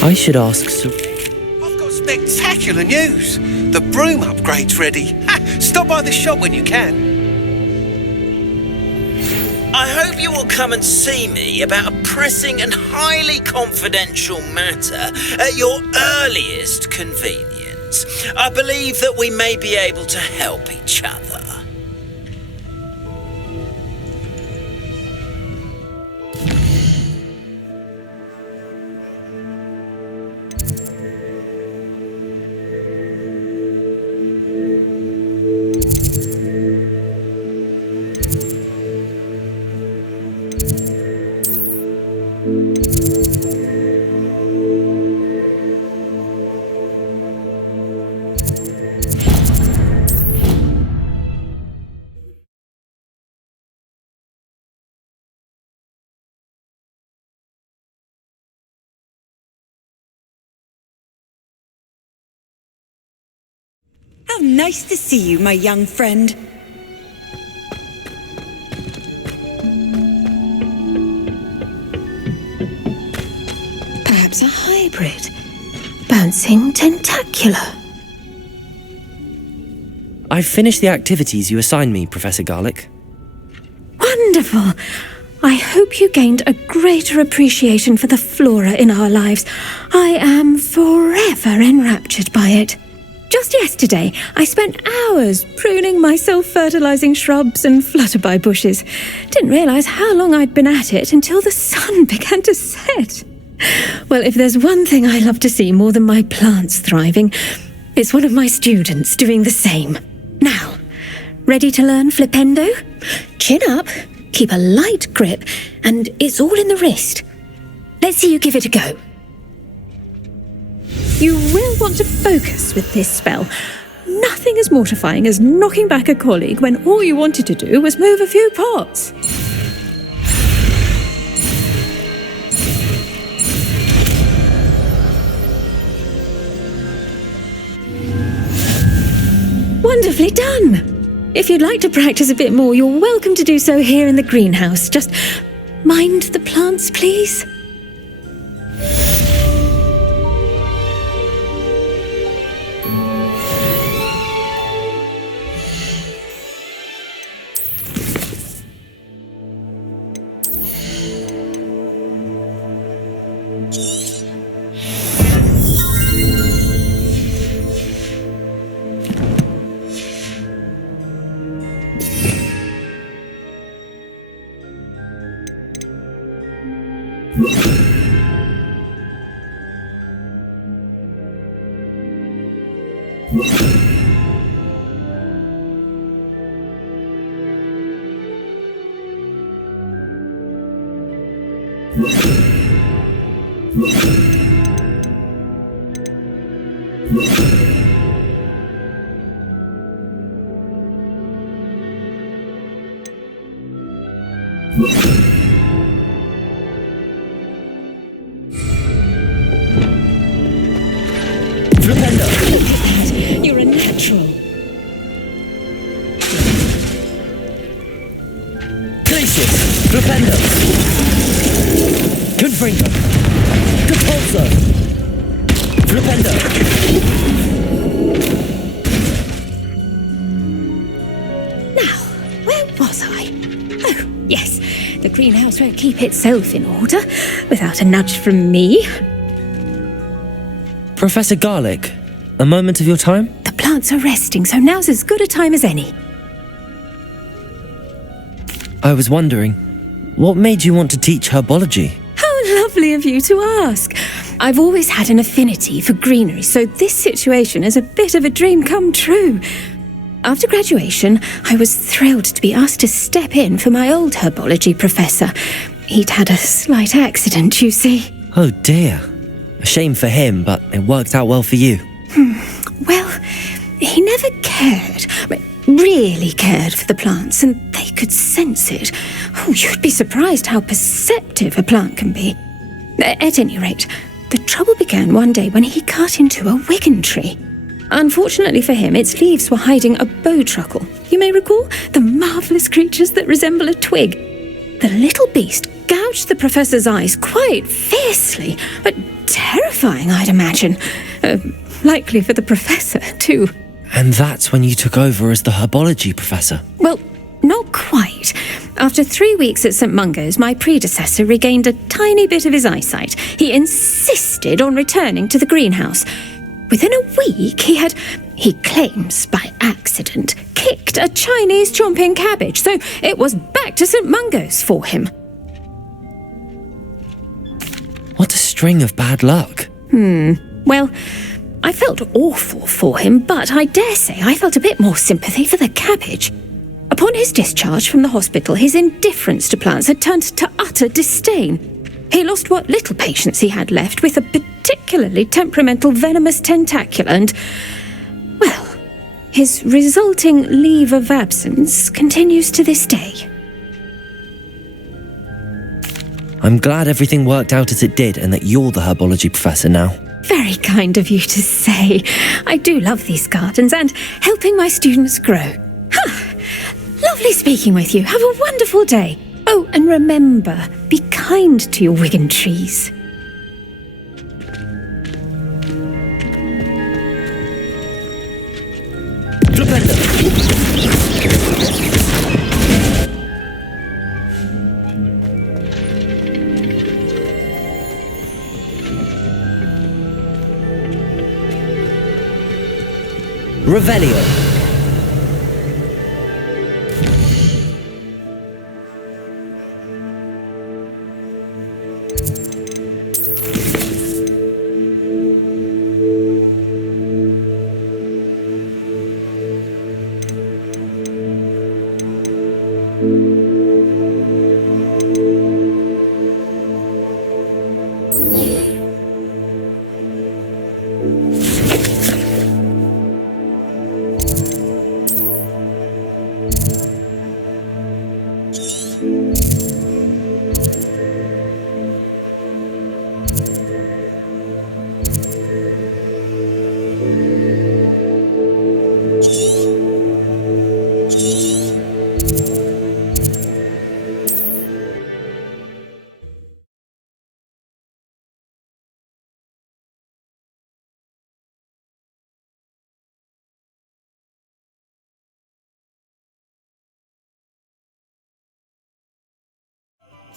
I should ask so... I've got spectacular news. The broom upgrade's ready. Stop by the shop when you can. I hope you will come and see me about a pressing and highly confidential matter at your earliest convenience. I believe that we may be able to help each other. How nice to see you, my young friend. Perhaps a hybrid. Bouncing tentacular. I've finished the activities you assigned me, Professor Garlic. Wonderful. I hope you gained a greater appreciation for the flora in our lives. I am forever enraptured by it. Just yesterday, I spent hours pruning my self-fertilizing shrubs and flutterby bushes. Didn't realize how long I'd been at it until the sun began to set. Well, if there's one thing I love to see more than my plants thriving, it's one of my students doing the same. Now, ready to learn flipendo? Chin up, keep a light grip, and it's all in the wrist. Let's see you give it a go. You will want to focus with this spell. Nothing as mortifying as knocking back a colleague when all you wanted to do was move a few pots. Wonderfully done! If you'd like to practice a bit more, you're welcome to do so here in the greenhouse. Just mind the plants, please. You're a natural. Glacius! Flipendo! Confringo! Capulso! Flipendo! Now, where was I? Oh, yes. The greenhouse won't keep itself in order without a nudge from me. Professor Garlic, a moment of your time? The plants are resting, so now's as good a time as any. I was wondering, what made you want to teach herbology? How lovely of you to ask. I've always had an affinity for greenery, so this situation is a bit of a dream come true. After graduation, I was thrilled to be asked to step in for my old herbology professor. He'd had a slight accident, you see. Oh dear. A shame for him, but it worked out well for you. Well, he never cared, really cared for the plants, and they could sense it. Oh, you'd be surprised how perceptive a plant can be. At any rate, the trouble began one day when he cut into a wigan tree. Unfortunately for him, its leaves were hiding a bowtruckle. You may recall the marvellous creatures that resemble a twig. The little beast gouged the professor's eyes quite fiercely, but terrifying, I'd imagine. Likely for the professor, too. And that's when you took over as the herbology professor? Well, not quite. After 3 weeks at St. Mungo's, my predecessor regained a tiny bit of his eyesight. He insisted on returning to the greenhouse. Within a week, he claims by accident, kicked a Chinese chomping cabbage, so it was back to St. Mungo's for him. What a string of bad luck. Well, I felt awful for him, but I dare say I felt a bit more sympathy for the cabbage. Upon his discharge from the hospital, his indifference to plants had turned to utter disdain. He lost what little patience he had left with a particularly temperamental venomous tentacula and, well, his resulting leave of absence continues to this day. I'm glad everything worked out as it did and that you're the herbology professor now. Very kind of you to say. I do love these gardens and helping my students grow. Lovely speaking with you. Have a wonderful day. Oh, and remember, be kind to your Wigan trees. Revelio.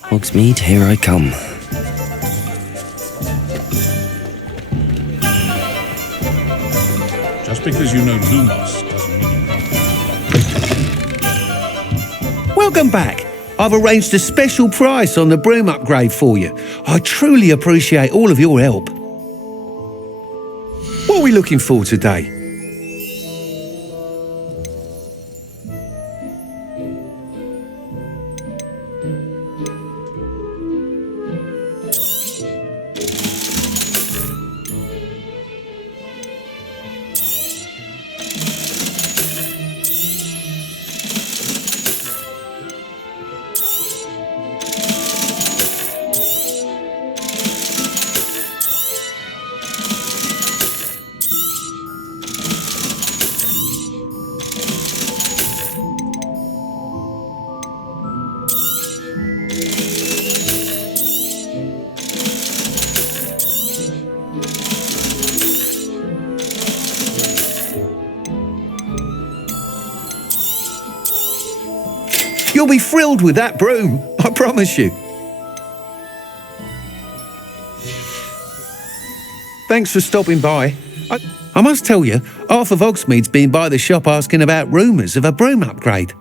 Hogsmeade, here I come. Just because you know Lumos doesn't mean you know. Welcome back. I've arranged a special price on the broom upgrade for you. I truly appreciate all of your help. What are we looking for today? You'll be thrilled with that broom, I promise you. Thanks for stopping by. I must tell you, half of Hogsmeade's been by the shop asking about rumours of a broom upgrade.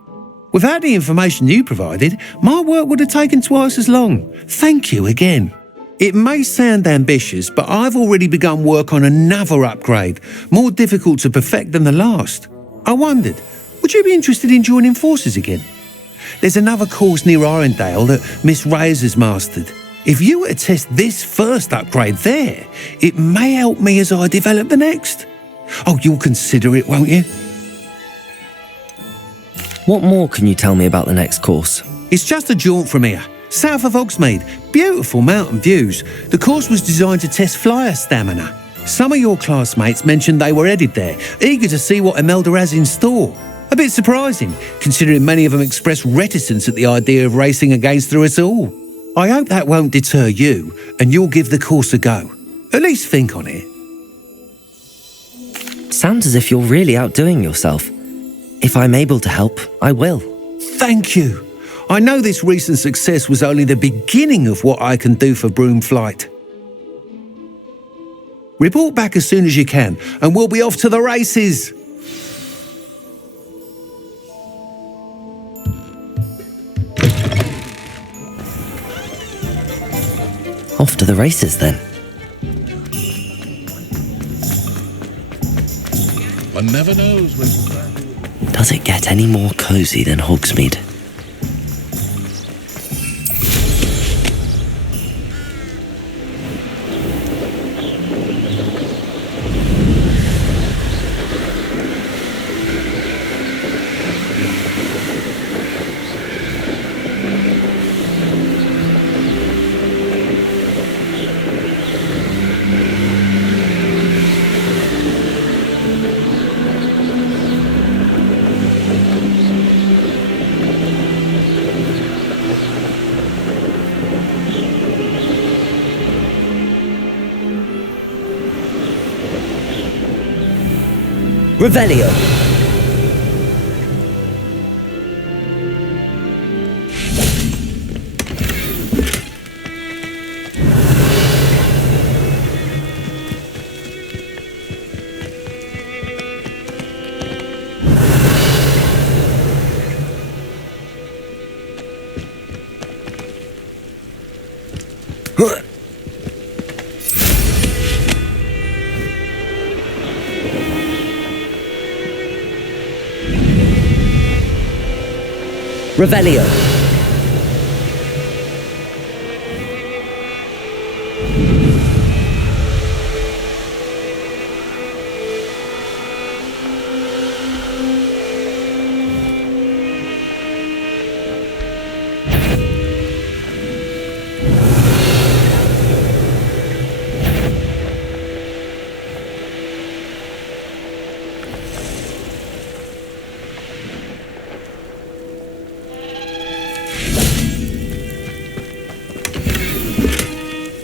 Without the information you provided, my work would have taken twice as long. Thank you again. It may sound ambitious, but I've already begun work on another upgrade, more difficult to perfect than the last. I wondered, would you be interested in joining forces again? There's another course near Arendelle that Miss Reyes has mastered. If you were to test this first upgrade there, it may help me as I develop the next. Oh, you'll consider it, won't you? What more can you tell me about the next course? It's just a jaunt from here, south of Hogsmeade. Beautiful mountain views. The course was designed to test flyer stamina. Some of your classmates mentioned they were headed there, eager to see what Imelda has in store. A bit surprising, considering many of them expressed reticence at the idea of racing against her at all. I hope that won't deter you, and you'll give the course a go. At least think on it. Sounds as if you're really outdoing yourself. If I'm able to help, I will. Thank you. I know this recent success was only the beginning of what I can do for Broomflight. Report back as soon as you can, and we'll be off to the races. Off to the races, then. One never knows when... Does it get any more cosy than Hogsmeade? Revelio. Revelio.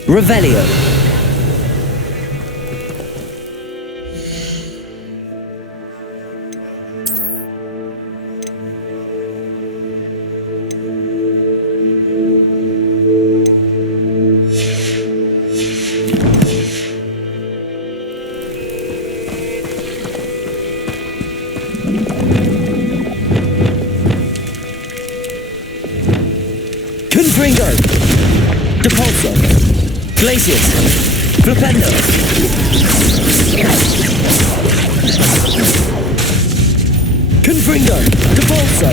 Revelio. Confringo. Depulso. Glacius. Flipendo. Confringo. Depulso.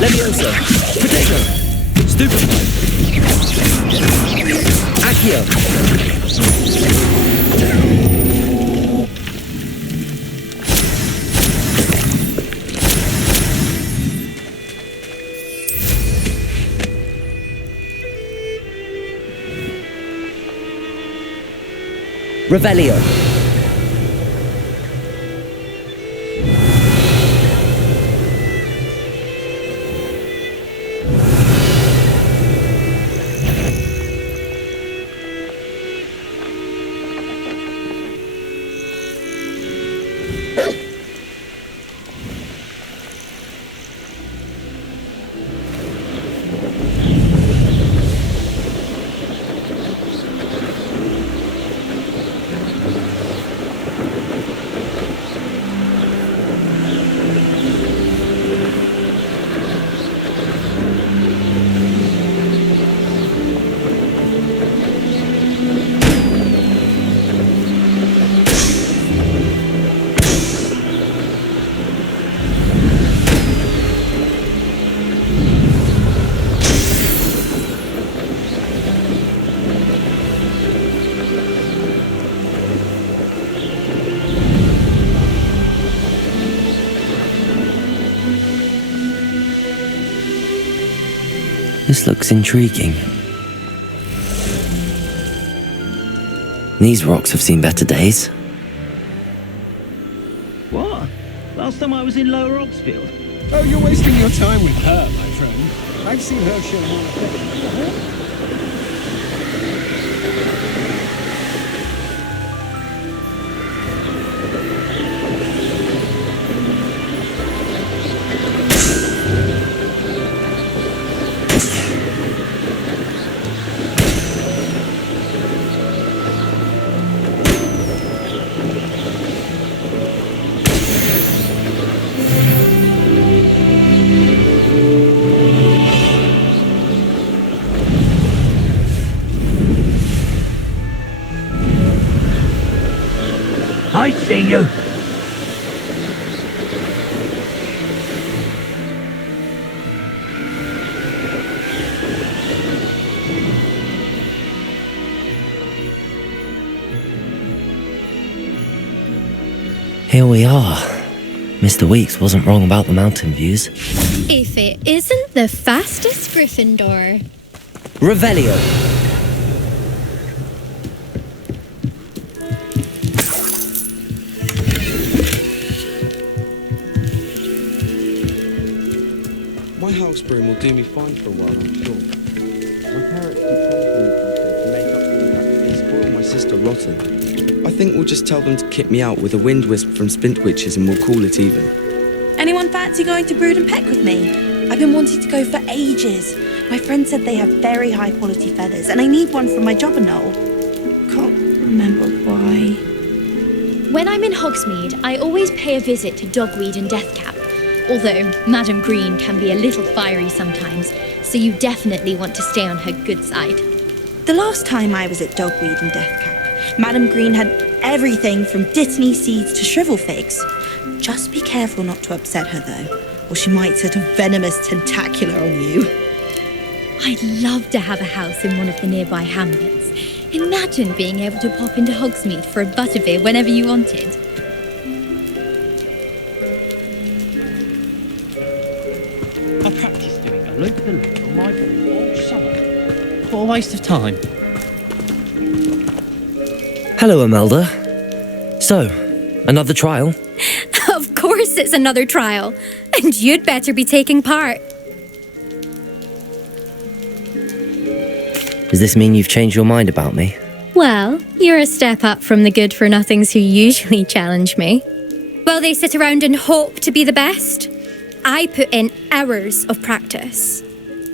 Levioso. Potato. Stupefy. Accio. Revelio. This looks intriguing. These rocks have seen better days. What? last time I was in Lower Oxfield. Oh, you're wasting your time with Her, my friend. I've seen her show more affection for her. I see you. Here we are. Mr. Weeks wasn't wrong about the mountain views. If it isn't the fastest Gryffindor. Revelio. My house broom will do me fine for a while, I'm sure. My parents keep promising me something to make up for the fact that they spoil my sister rotten. I think we'll just tell them to kick me out with a wind wisp from Spintwitches and we'll call it even. Anyone fancy going to Brood and Peck with me? I've been wanting to go for ages. My friend said they have very high quality feathers and I need one from my jobber knoll. Can't remember why. When I'm in Hogsmeade, I always pay a visit to Dogweed and Deathcap. Although Madam Green can be a little fiery sometimes, so you definitely want to stay on her good side. The last time I was at Dogweed and Deathcap, Madam Green had everything from Dittany seeds to shrivel figs. Just be careful not to upset her though, or she might set a venomous tentacular on you. I'd love to have a house in one of the nearby hamlets. Imagine being able to pop into Hogsmeade for a butterbeer whenever you wanted. I practiced doing a loop-the-loop on my board all summer. What a waste of time. Hello, Imelda. So, another trial? Of course it's another trial. And you'd better be taking part. Does this mean you've changed your mind about me? Well, you're a step up from the good-for-nothings who usually challenge me. Well, they sit around and hope to be the best. I put in hours of practice.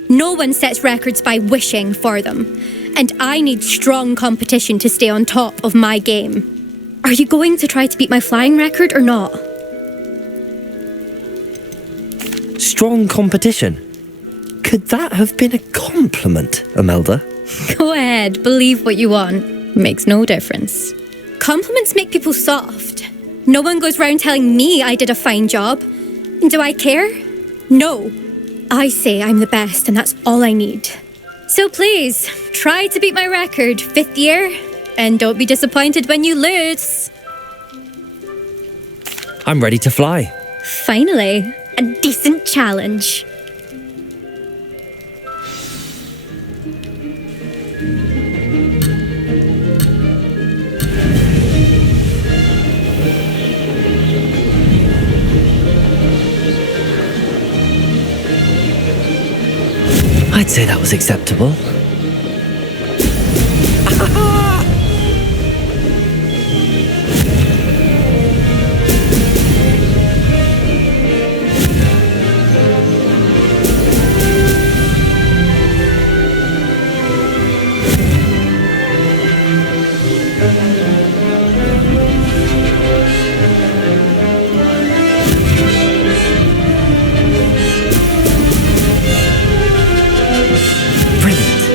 No one sets records by wishing for them. And I need strong competition to stay on top of my game. Are you going to try to beat my flying record or not? Strong competition? Could that have been a compliment, Imelda? Go ahead, believe what you want. Makes no difference. Compliments make people soft. No one goes round telling me I did a fine job. And do I care? No. I say I'm the best and that's all I need. So please, try to beat my record 5th year, and don't be disappointed when you lose. I'm ready to fly. Finally, a decent challenge. I'd say that was acceptable. Brilliant.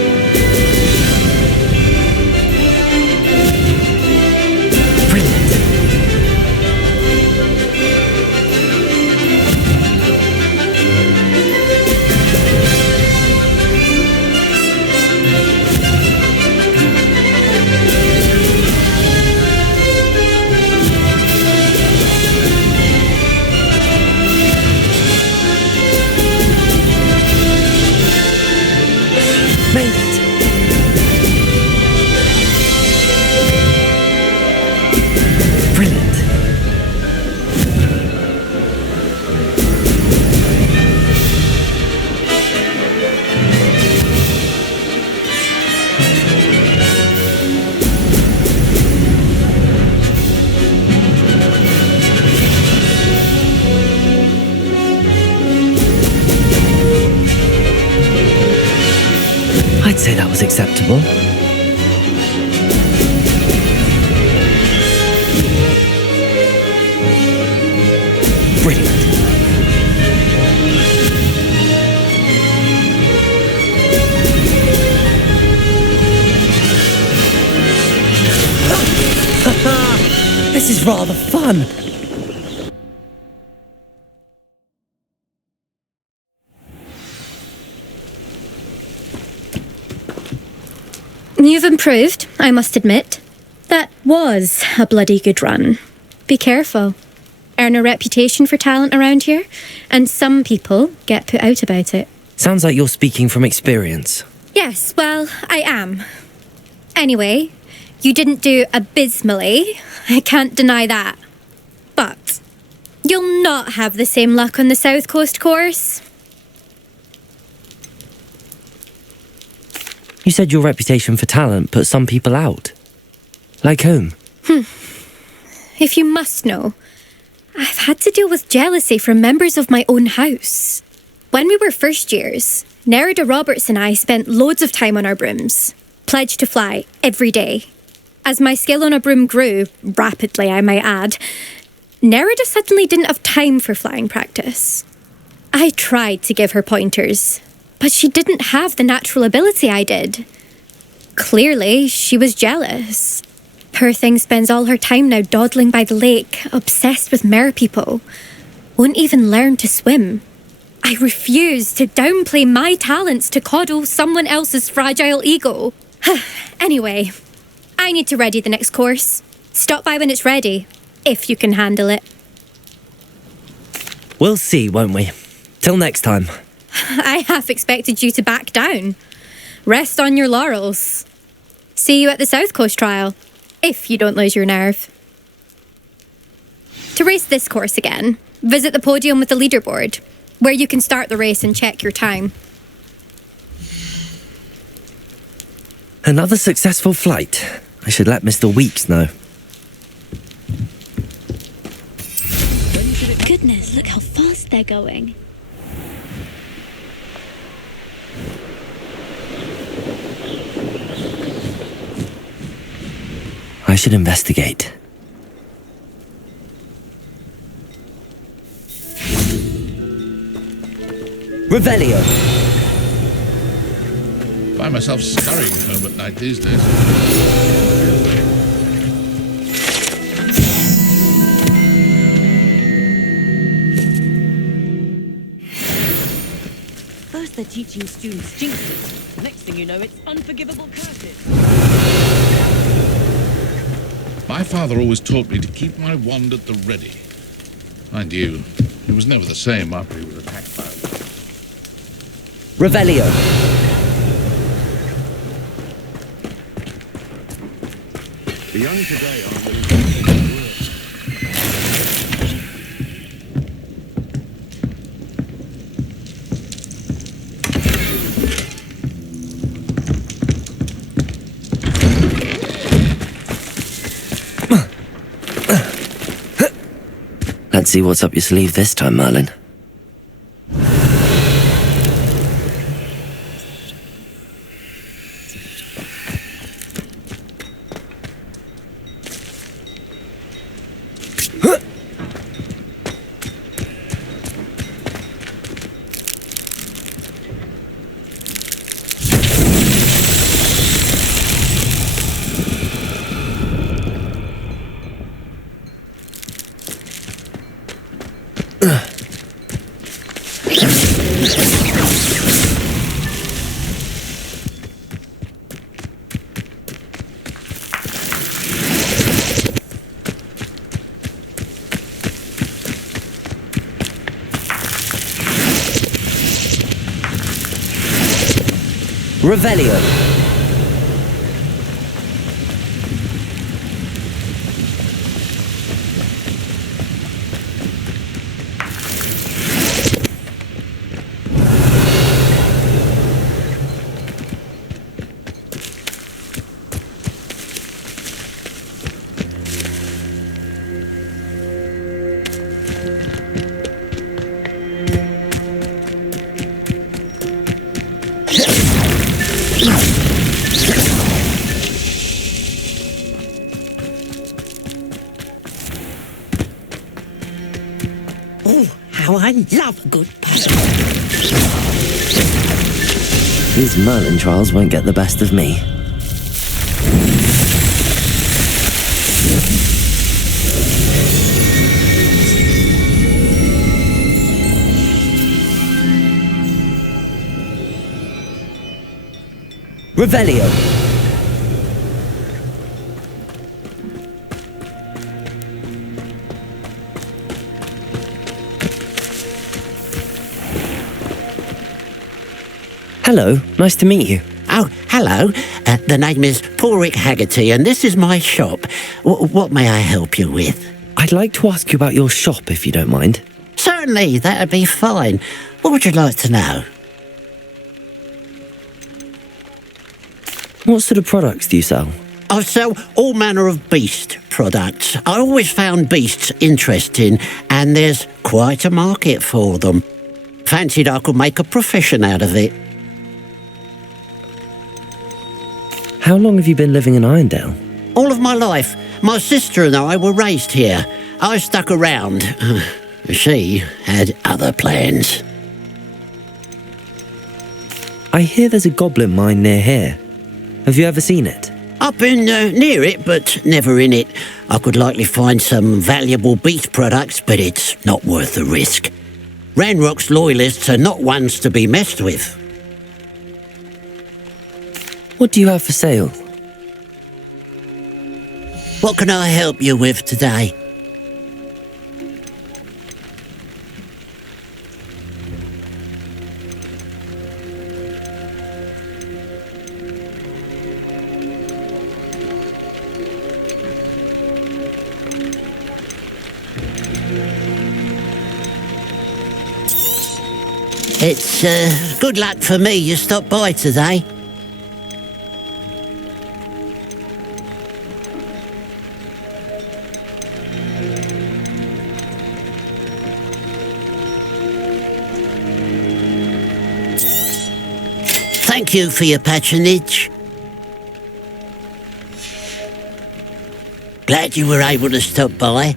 say that was acceptable. Brilliant. This is rather fun. You've improved, I must admit. That was a bloody good run. Be careful. Earn a reputation for talent around here, and some people get put out about it. Sounds like you're speaking from experience. Yes, well, I am. Anyway, you didn't do abysmally. I can't deny that. But you'll not have the same luck on the South Coast course. You said your reputation for talent put some people out. Like whom? If you must know, I've had to deal with jealousy from members of my own house. When we were first years, Nerida Roberts and I spent loads of time on our brooms, pledged to fly every day. As my skill on a broom grew, rapidly I might add, Nerida suddenly didn't have time for flying practice. I tried to give her pointers, but she didn't have the natural ability I did. Clearly, she was jealous. Poor thing spends all her time now dawdling by the lake, obsessed with merpeople. Won't even learn to swim. I refuse to downplay my talents to coddle someone else's fragile ego. Anyway, I need to ready the next course. Stop by when it's ready, if you can handle it. We'll see, won't we? Till next time. I half expected you to back down. Rest on your laurels. See you at the South Coast trial, if you don't lose your nerve. To race this course again, visit the podium with the leaderboard, where you can start the race and check your time. Another successful flight. I should let Mr. Weeks know. Goodness, look how fast they're going. I should investigate. Revelio. Find myself scurrying home at night these days. First they're teaching students jinxes. Next thing you know, it's unforgivable curses. My father always taught me to keep my wand at the ready. Mind you, it was never the same after he was attacked by Revelio. the young today are Let's see what's up your sleeve this time, Merlin. Revelio. Oh, how I love a good puzzle. These Merlin trials won't get the best of me. Revelio. Hello, nice to meet you. Oh, hello. The name is Portkey Haggerty, and this is my shop. What may I help you with? I'd like to ask you about your shop, if you don't mind. Certainly, that'd be fine. What would you like to know? What sort of products do you sell? I sell all manner of beast products. I always found beasts interesting, and there's quite a market for them. Fancied I could make a profession out of it. How long have you been living in Irondale? All of my life. My sister and I were raised here. I stuck around. She had other plans. I hear there's a goblin mine near here. Have you ever seen it? I've been near it, but never in it. I could likely find some valuable beast products, but it's not worth the risk. Ranrock's loyalists are not ones to be messed with. What do you have for sale? What can I help you with today? It's good luck for me you stopped by today. Thank you for your patronage. Glad you were able to stop by.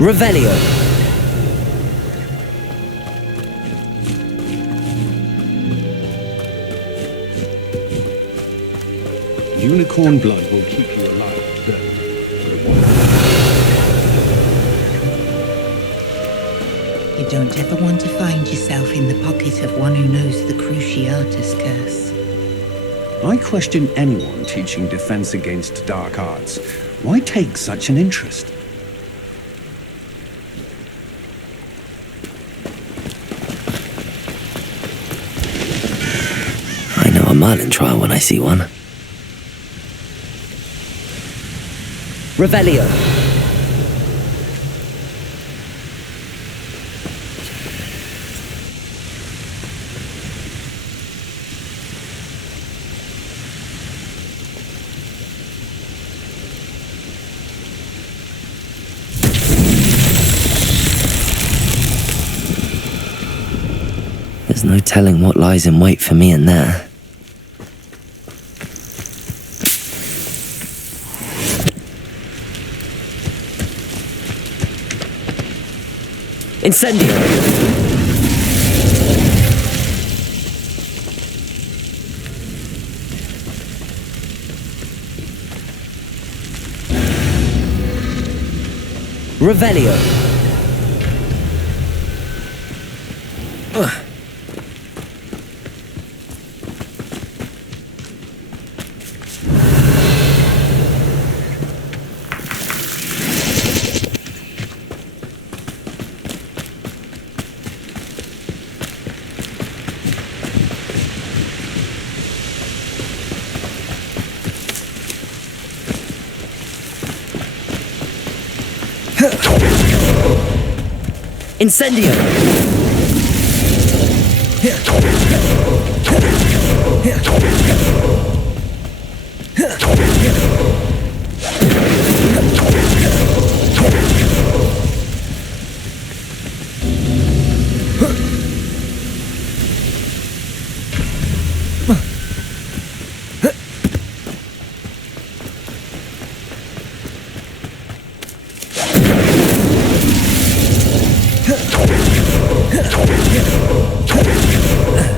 Revelio. Unicorn blood will keep you alive. You don't ever want to find yourself in the pocket of one who knows the Cruciatus curse. I question anyone teaching defense against dark arts. Why take such an interest? I know a Merlin trial when I see one. Revelio. There's no telling what lies in wait for me in there. Incendio! Revelio! Incendio!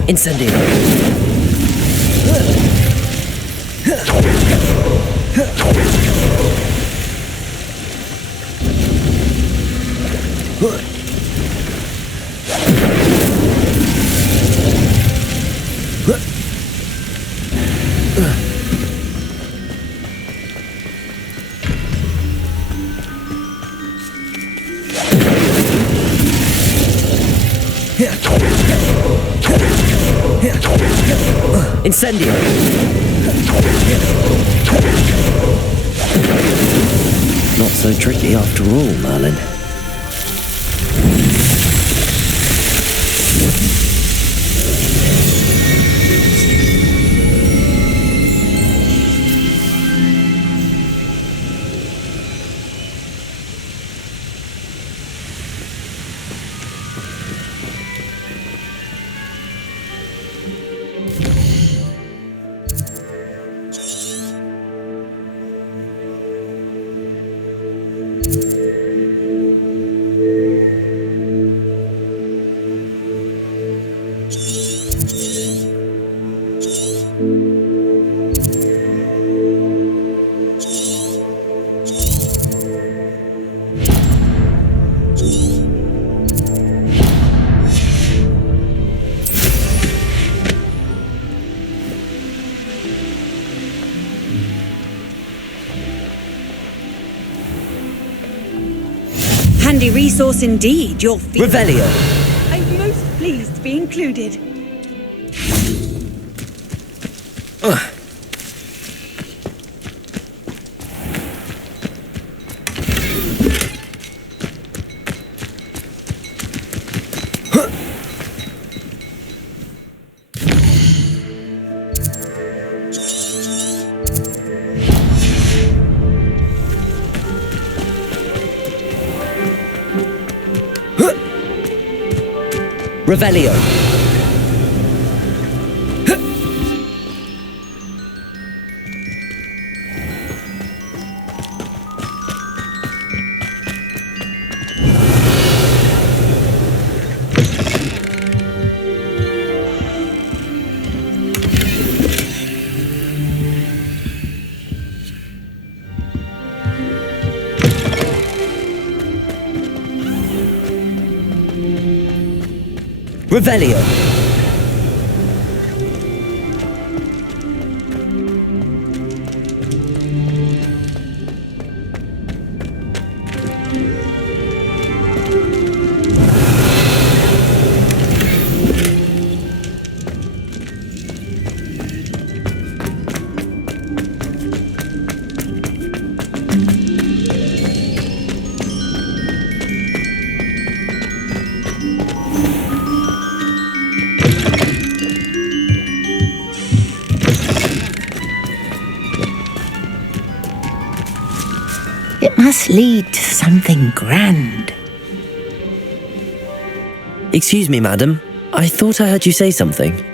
Incendio! Incendio! Not so tricky after all, Merlin. Handy resource indeed, your feet. Revelio! I'm most pleased to be included. Revelio! Revelio! It must lead to something grand. Excuse me, madam. I thought I heard you say something.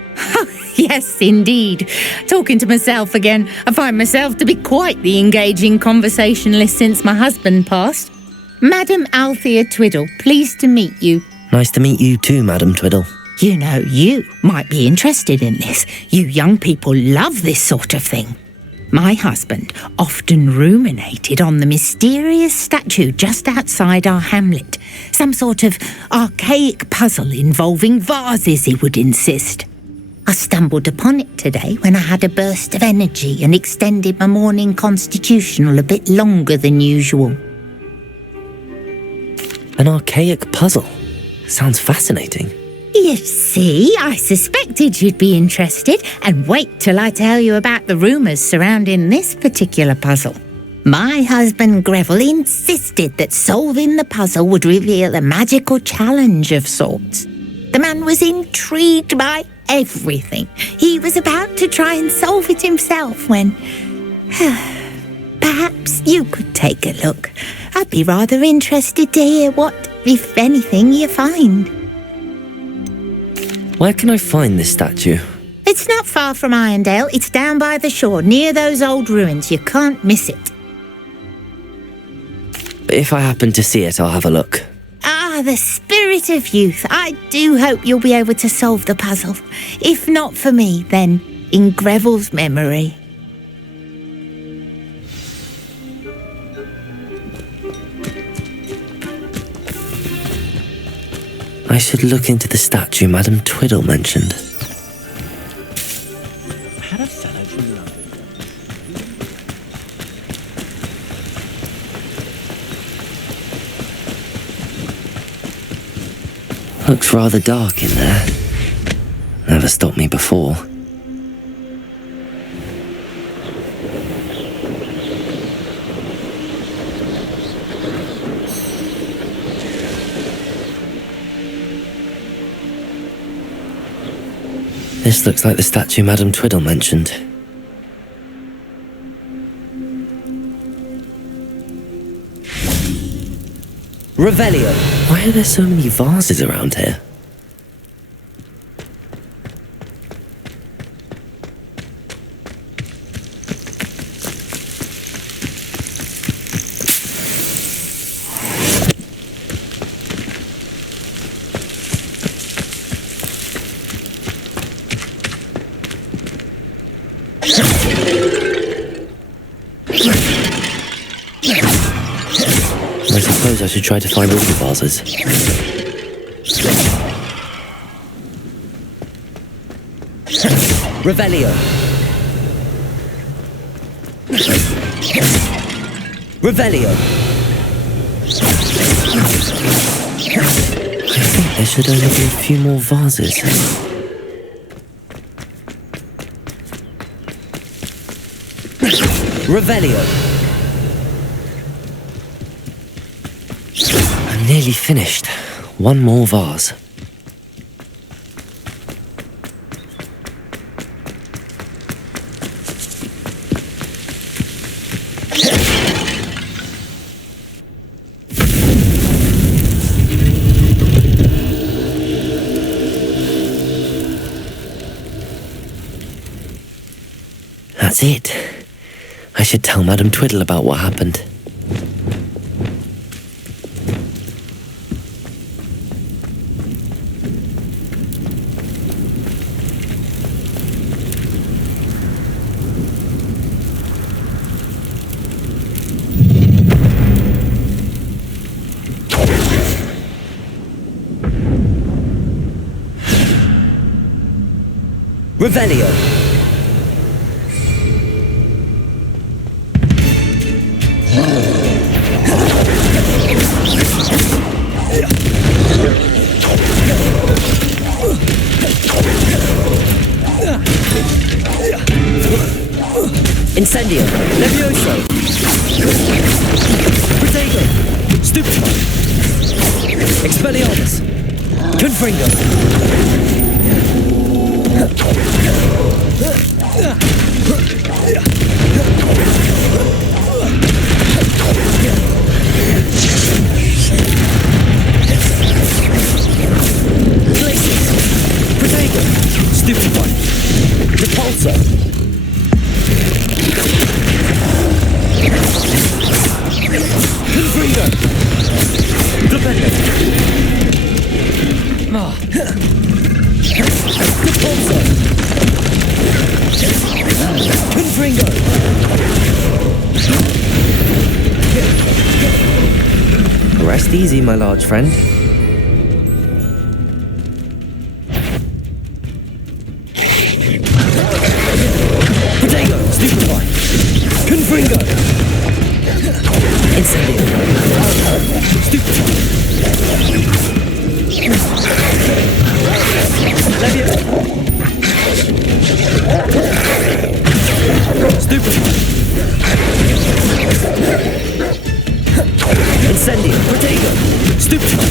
Yes, indeed. Talking to myself again. I find myself to be quite the engaging conversationalist since my husband passed. Madam Althea Twiddle, pleased to meet you. Nice to meet you too, Madam Twiddle. You know, you might be interested in this. You young people love this sort of thing. My husband often ruminated on the mysterious statue just outside our hamlet. Some sort of archaic puzzle involving vases, he would insist. I stumbled upon it today when I had a burst of energy and extended my morning constitutional a bit longer than usual. An archaic puzzle? Sounds fascinating. You see, I suspected you'd be interested, and wait till I tell you about the rumours surrounding this particular puzzle. My husband Greville insisted that solving the puzzle would reveal a magical challenge of sorts. The man was intrigued by everything. He was about to try and solve it himself when... Perhaps you could take a look. I'd be rather interested to hear what, if anything, you find. Where can I find this statue? It's not far from Irondale. It's down by the shore, near those old ruins. You can't miss it. If I happen to see it, I'll have a look. Ah, the spirit of youth. I do hope you'll be able to solve the puzzle. If not for me, then in Greville's memory. I should look into the statue Madam Twiddle mentioned. Had a fellow from London. Looks rather dark in there. Never stopped me before. This looks like the statue Madam Twiddle mentioned. Revelio! Why are there so many vases around here? I suppose I should try to find all the vases. Revelio! Revelio! I think there should only be a few more vases. Revelio! I'm nearly finished. One more vase. That's it. I should tell Madam Twiddle about what happened. Revelio! Incendio! Levioso! Protego! Stupefy! Expelliarmus! Confringo! Glacius! Levioso. Confringo. Dependo. Depulso. Confringo. Rest easy, my large friend. Potato, stupefy. Confringo. Incendio. Stupefy. Levio. Stupefy. Incendio. Potato. Stupefy.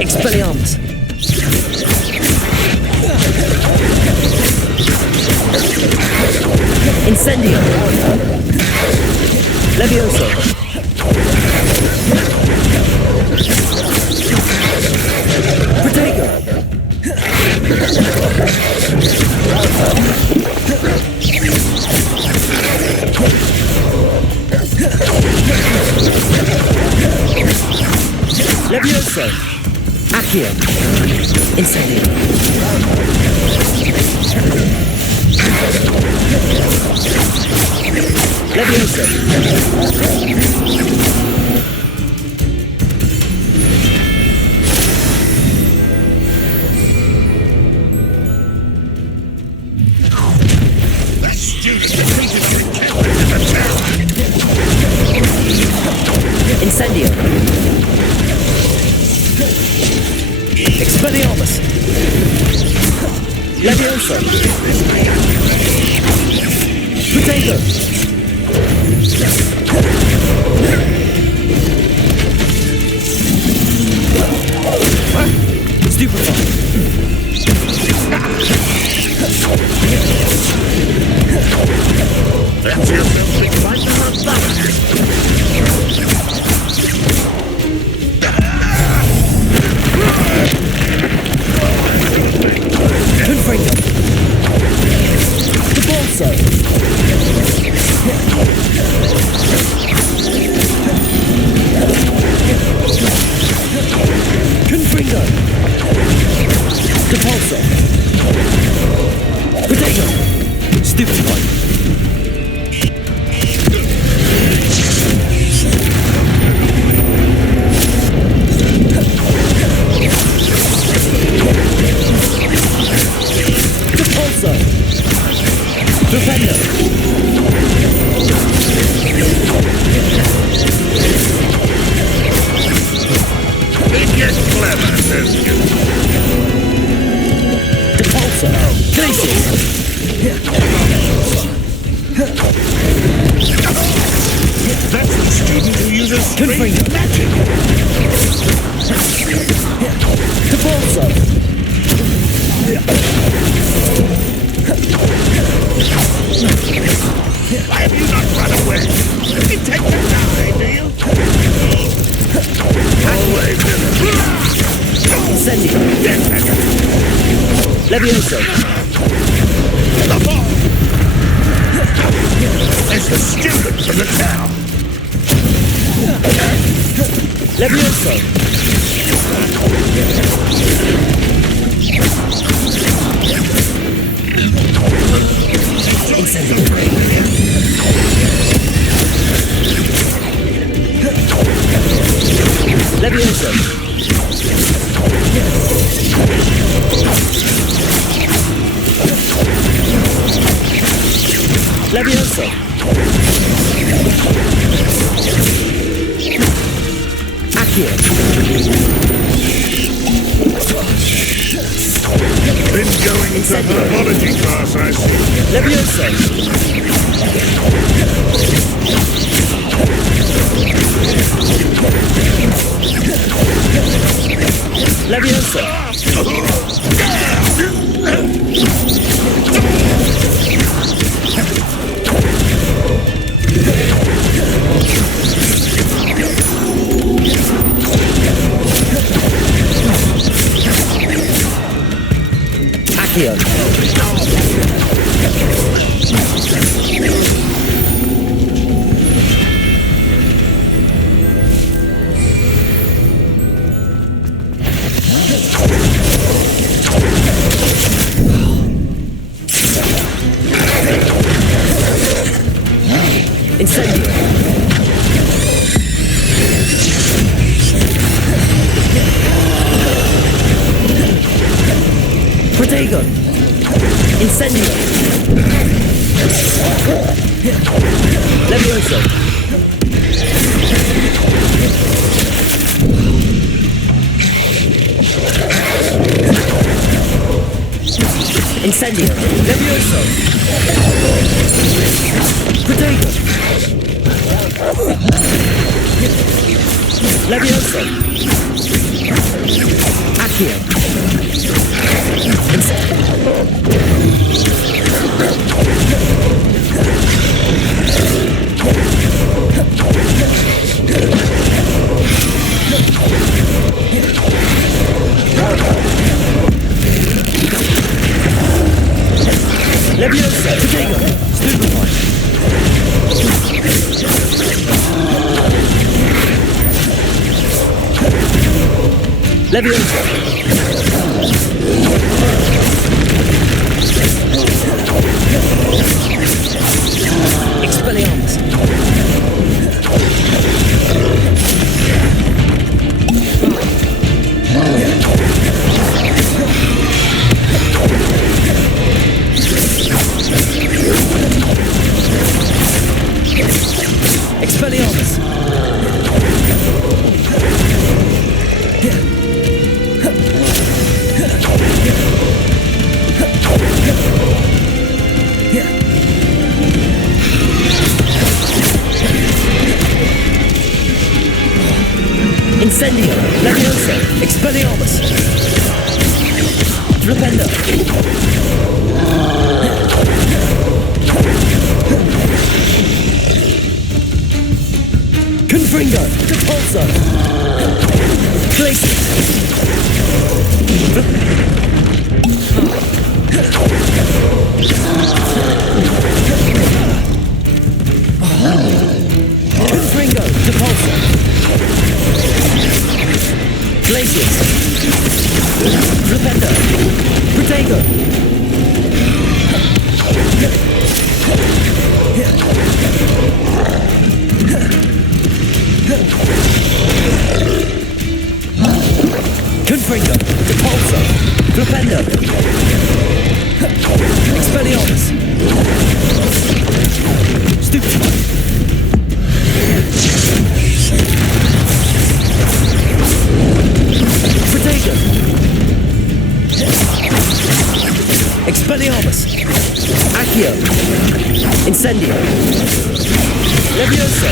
Expelliarmus. Incendio. Levioso. Protego. Levioso. Accio. Incendio. Levioso. That student defeated the encampment in the tower. Incendio. Expelliarmus. Levioso. Potato. Stupefy. Fancy yourself big fight in the battle. Confringo. Depulso. Confringo. Depulso. Potato. Stupefy. Depulso. Defender. Think you're clever, don't you? Depulso. Glacius. That's the student who uses strange magic. Depulso. Why have you not run away? You take the die, do you? Always Incendio. Levioso. The ball! It's the student from the town! Levioso. Incendio. Levioso. Levioso. Accio. Been going to herbology class, I see. Levioso. Levioso. Accio. Incendio. Protego. Incendio. Levioso. Incendio. Levioso. Protego. Levioso. Accio. Leviosa, Protego, Stupefy. Leviosa. Expelliarmus. Expelliarmus. Incendio, Leviosa, Expelliarmus. Flipendo. Confringo, Depulso. Glacius. Confringo, Depulso. Glacius. Flipendo. Protego. Confringo. Depulso. Flipendo. Expelliarmus. Stupefy. Protego. Expelliarmus. Accio. Incendio. Levioso.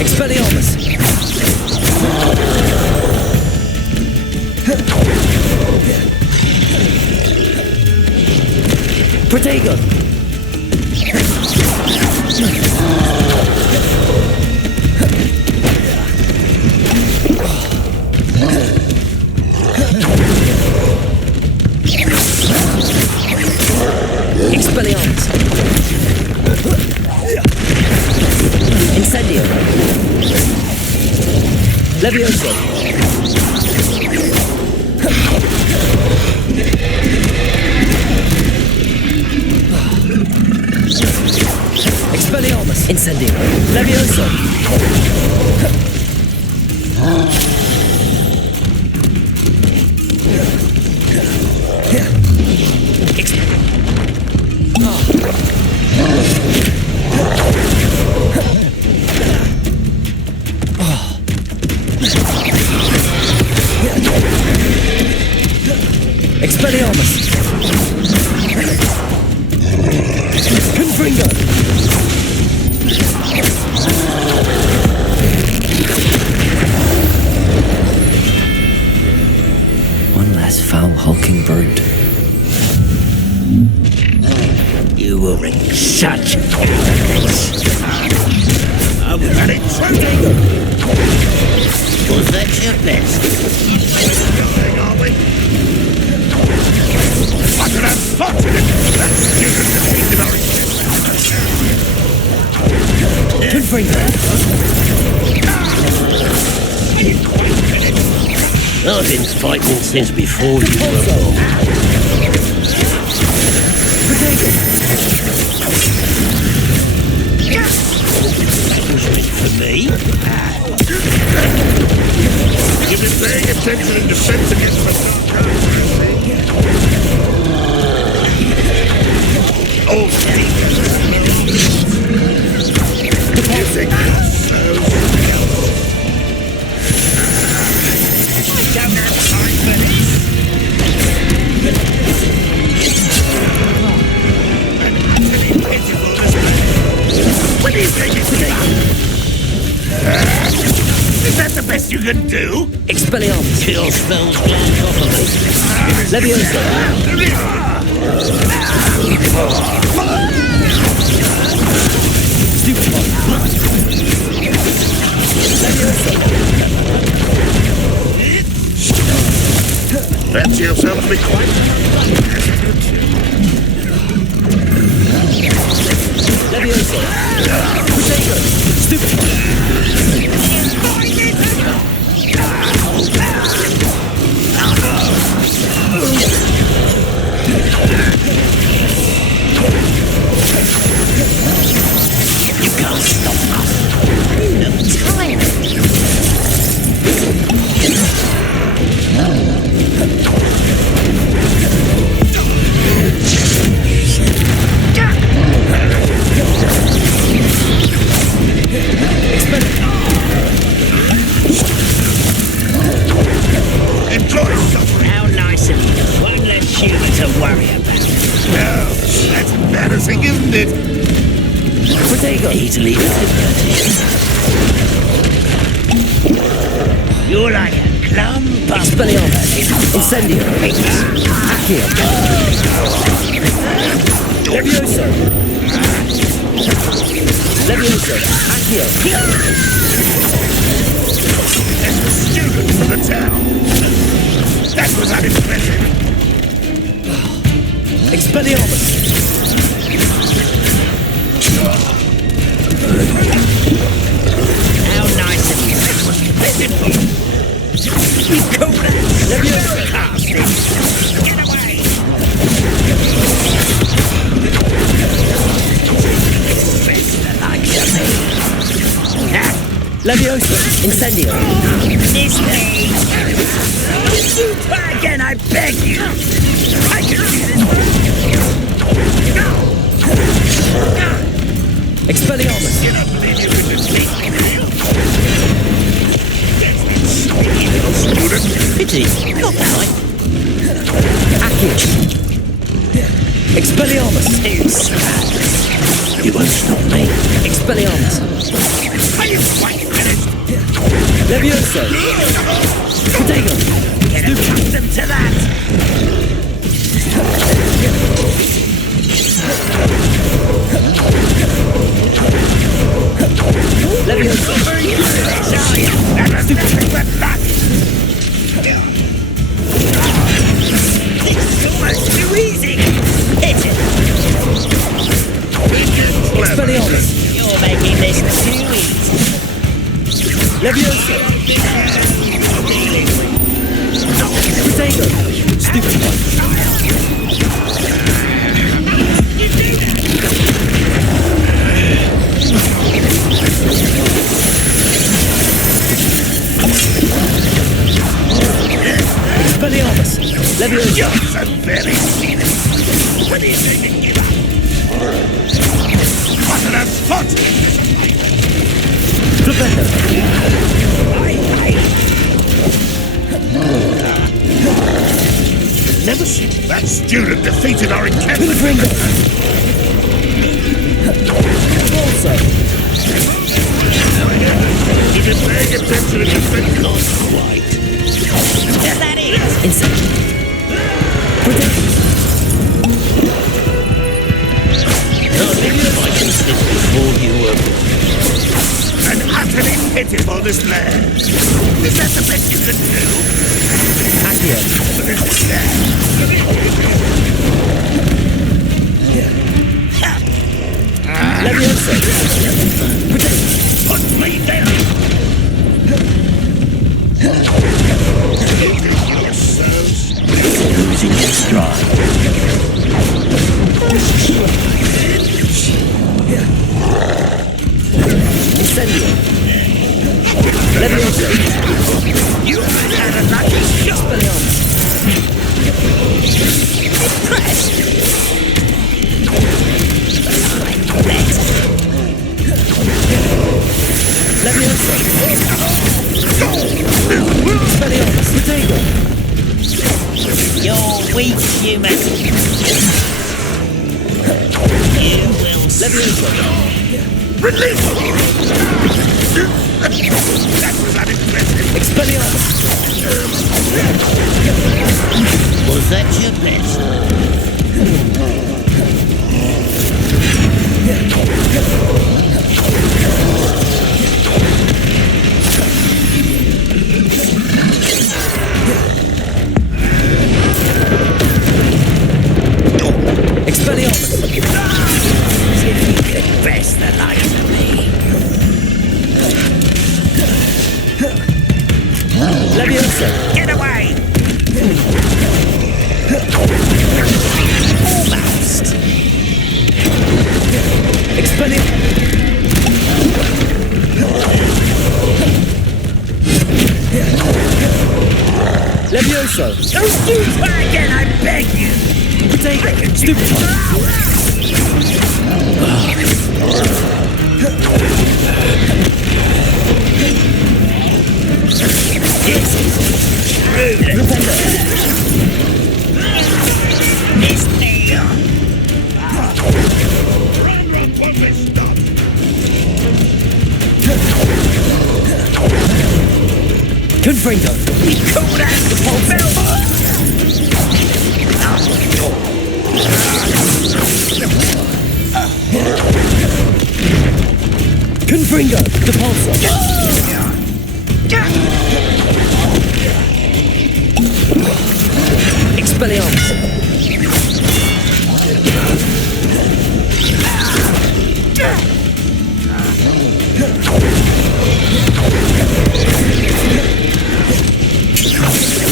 Expelliarmus. Protego. Expelliarmus. Incendio. Levioso. Expelliarmus. Incendio. Levioso. Expelliarmus. Confringo. You will wreak such arrogance. I'm ready. Was that your best? Going, are we? I could have spotted it. That student defeated our I've been fighting since before you were born. That was meant for me. You've been paying attention in defense against the old demons. You think you're so skillful? I don't have time for this. Utterly pitiful, isn't it? What do you think it's is that the best you can do? Expelliarmus. Kill spells glance off of me. Leviosa. Fancy yourself to be quite Leviosa. Potato. Stupid. You can't stop us. No time. enjoy suffering. How nice of you. One less human to worry about. No, that's embarrassing, isn't it? Potato. Easily diverted. You're like a clump of Expelliarmus. Incendio. Accio. Leviosa. Leviosa. Accio. That's the student for the town. That was unimpressive. Expelliarmus. How nice of you. That was pitiful. You call that Leviosa. casting? Get away. Like Leviosa. Incendio. This way. Try again, I beg you. I can do this. Expelliarmus. Cannot believe you could defeat me. Sneaky little student. Pity. Not quite. Accio. Expelliarmus. You won't stop me. Expelliarmus. Are you quite finished? Leviosa. Potato. Get accustomed to that. Leviosa. That was nothing but luck. It's almost too easy. Hit it. Expelliarmus. You're making this too easy. Leviosa. Potato. Stupid one. Expelliarmus. Leviosa. You're so very scenic. When do you think to give up? What an unfortunate disappointment. Preventer. Never seen that student defeated our encampment. Pinfringer. Also. You've been paying attention in defense. Not quite. Is that it? Insect. Protect. pitiful despair. Is that the best you can do? Leviosa! Put me down! Losing its stride. Incendio! Leviosa! You had a lucky shot! Press! Leviosa! Expelliarmus! Potato! You're weak, human. You will Leviosa! Release! That was unimpressive. Expelliarmus! Was that your best? Expelliarmus! if you could press the light of me. Leviosa! Get away! Almost. Expelliarmus! Leviosa! Don't do that again, I beg you! Potato! Stupid! This is rude. It's me. Run, won't be stopped. Confringo! We call that the bell. Confringo! Depulso! Expelliarmus!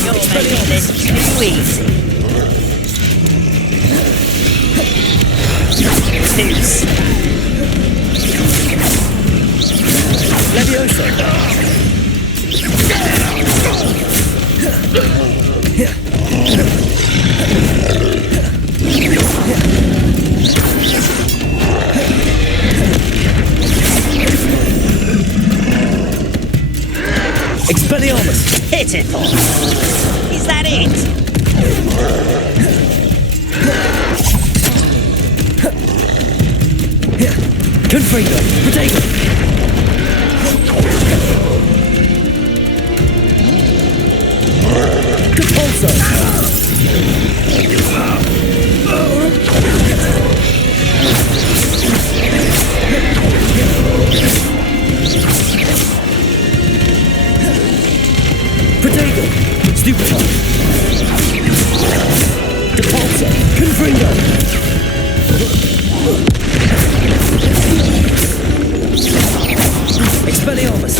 You're making this too easy. Too slow. Leviosa! Expelliarmus! Pitiful. Is that it? Confringo! Potato! Depulso! Potato! Stupid! Depulso! Confringo! Expelliarmus!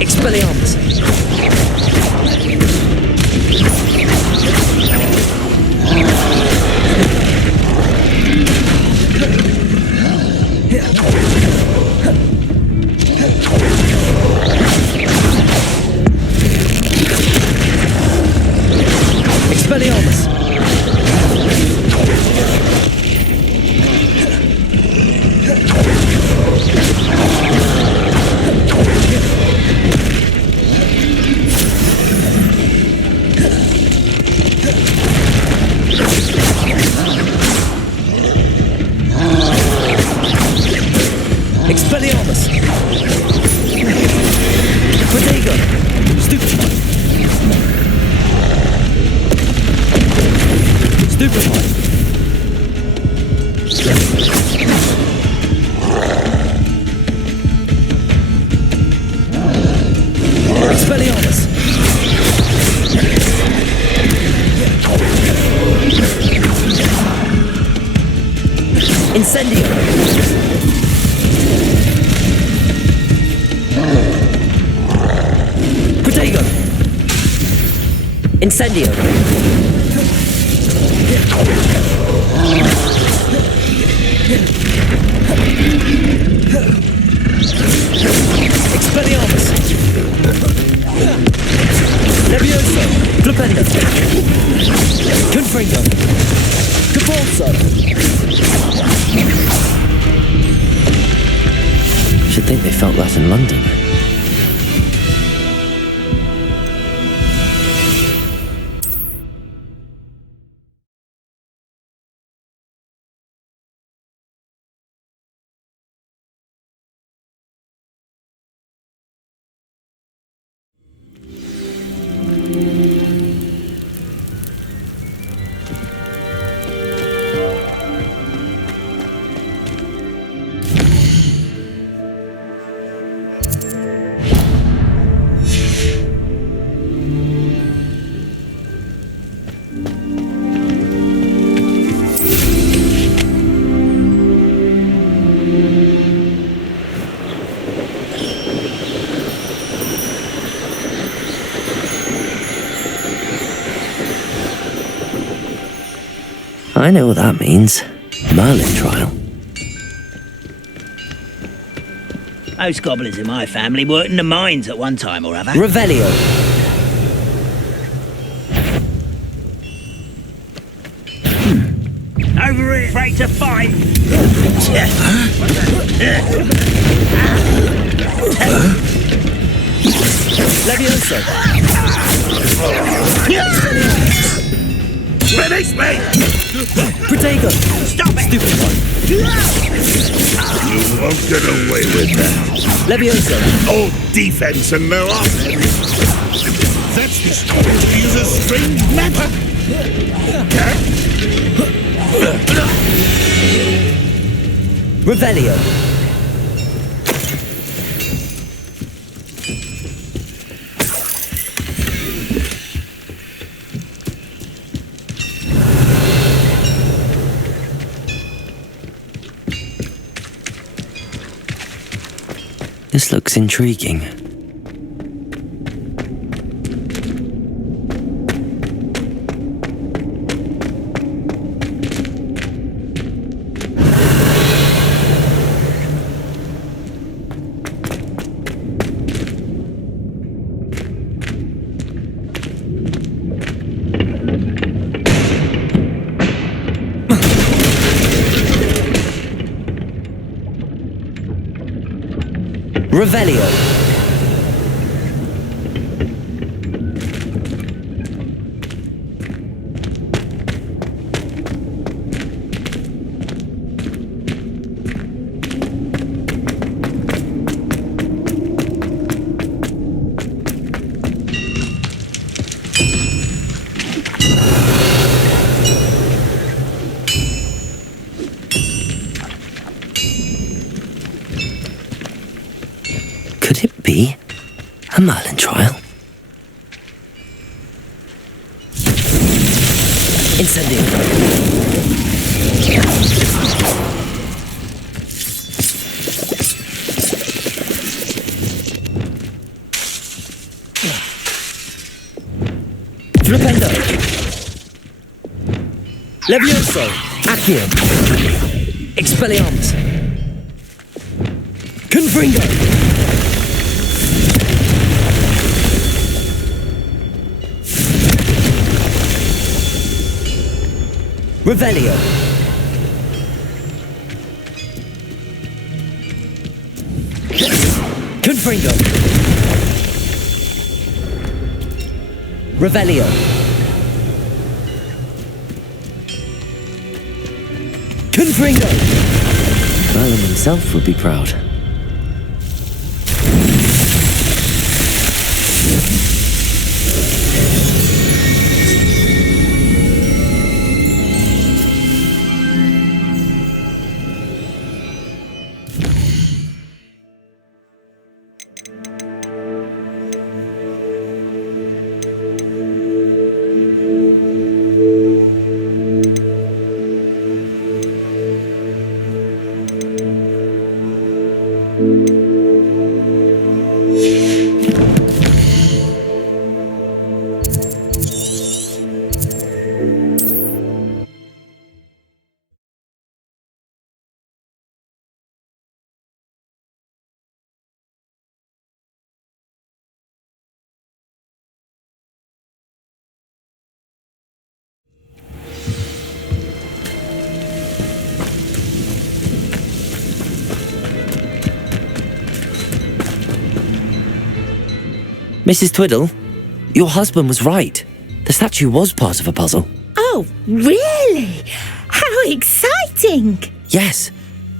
Expelliarmus! Expelliarmus! Protego! Incendio! Expelliarmus! Levioso! Flipendo! Confringo! Capulso! Should think they felt that in London. I know what that means. Merlin trial. Those gobblers in my family worked in the mines at one time or other. Revelio. Over it, ready to fight. Levioso. Release me! Protego! Stop it! Stupid one. You won't get away with that. Levioso. Old defense and no offense. That's just to use a strange method. Revelio. This looks intriguing. Revelio. Could it be a Merlin trial? Incendio. Flipendo. Levioso. Accio. Expelliarmus. Confringo. Revelio. Confringo. Revelio. Confringo. Merlin himself would be proud. Mrs. Twiddle, your husband was right. The statue was part of a puzzle. Oh, really? How exciting! Yes,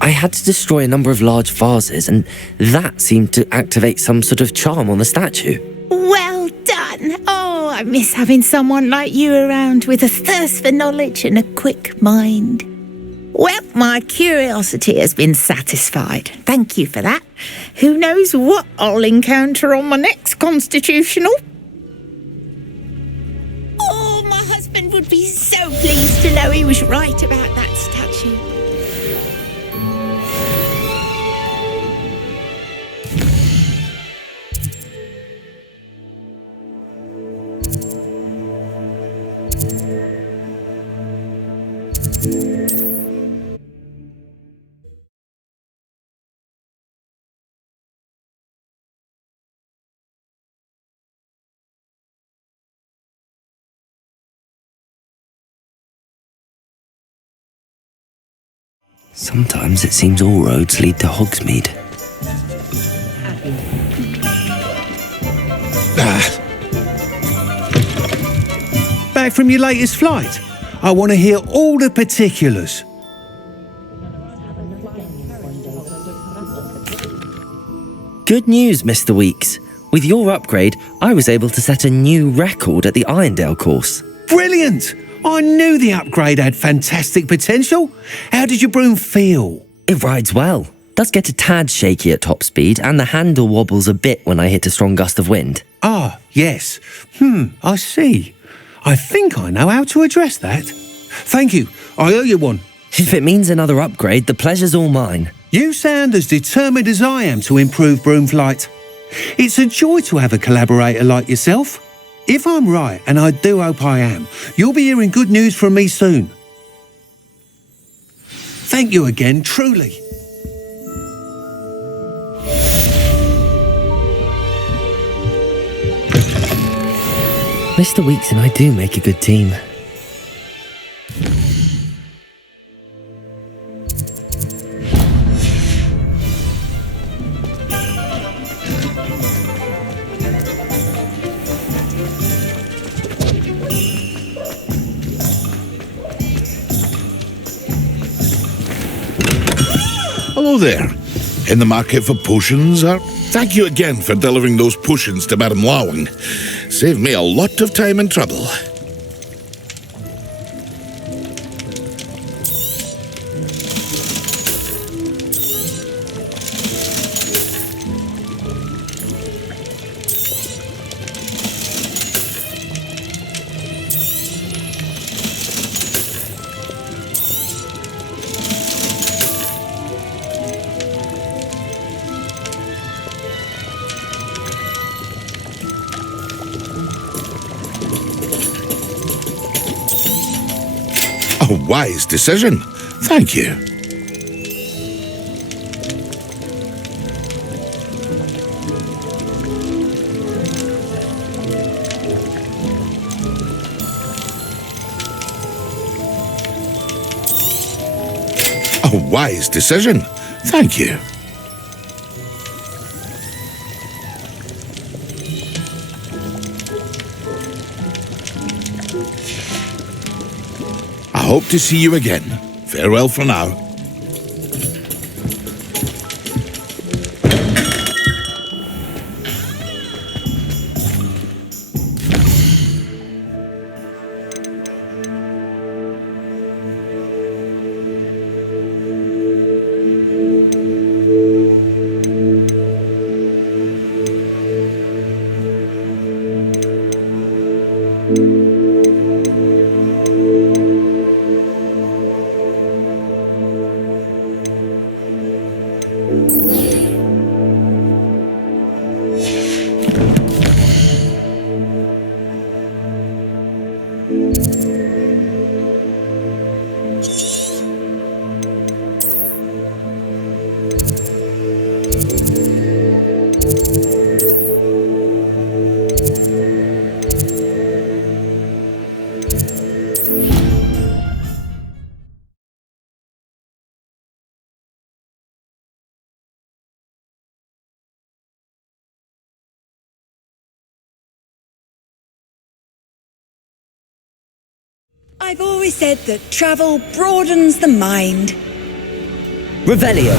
I had to destroy a number of large vases, and that seemed to activate some sort of charm on the statue. Well done! Oh, I miss having someone like you around with a thirst for knowledge and a quick mind. Well, my curiosity has been satisfied. Thank you for that. Who knows what I'll encounter on my next constitutional? Oh, my husband would be so pleased to know he was right about that statue. Sometimes it seems all roads lead to Hogsmeade. Back from your latest flight? I want to hear all the particulars. Good news, Mr. Weeks. With your upgrade, I was able to set a new record at the Irondale course. Brilliant! I knew the upgrade had fantastic potential. How did your broom feel? It rides well. Does get a tad shaky at top speed, and the handle wobbles a bit when I hit a strong gust of wind. Ah, yes. I see. I think I know how to address that. Thank you. I owe you one. If it means another upgrade, the pleasure's all mine. You sound as determined as I am to improve broom flight. It's a joy to have a collaborator like yourself. If I'm right, and I do hope I am, you'll be hearing good news from me soon. Thank you again, truly. Mr. Weeks and I do make a good team. Hello there. In the market for potions, thank you again for delivering those potions to Madame Lawing. Saved me a lot of time and trouble. A wise decision. Thank you. A wise decision. Thank you. I hope to see you again. Farewell for now. I've always said that travel broadens the mind. Revelio.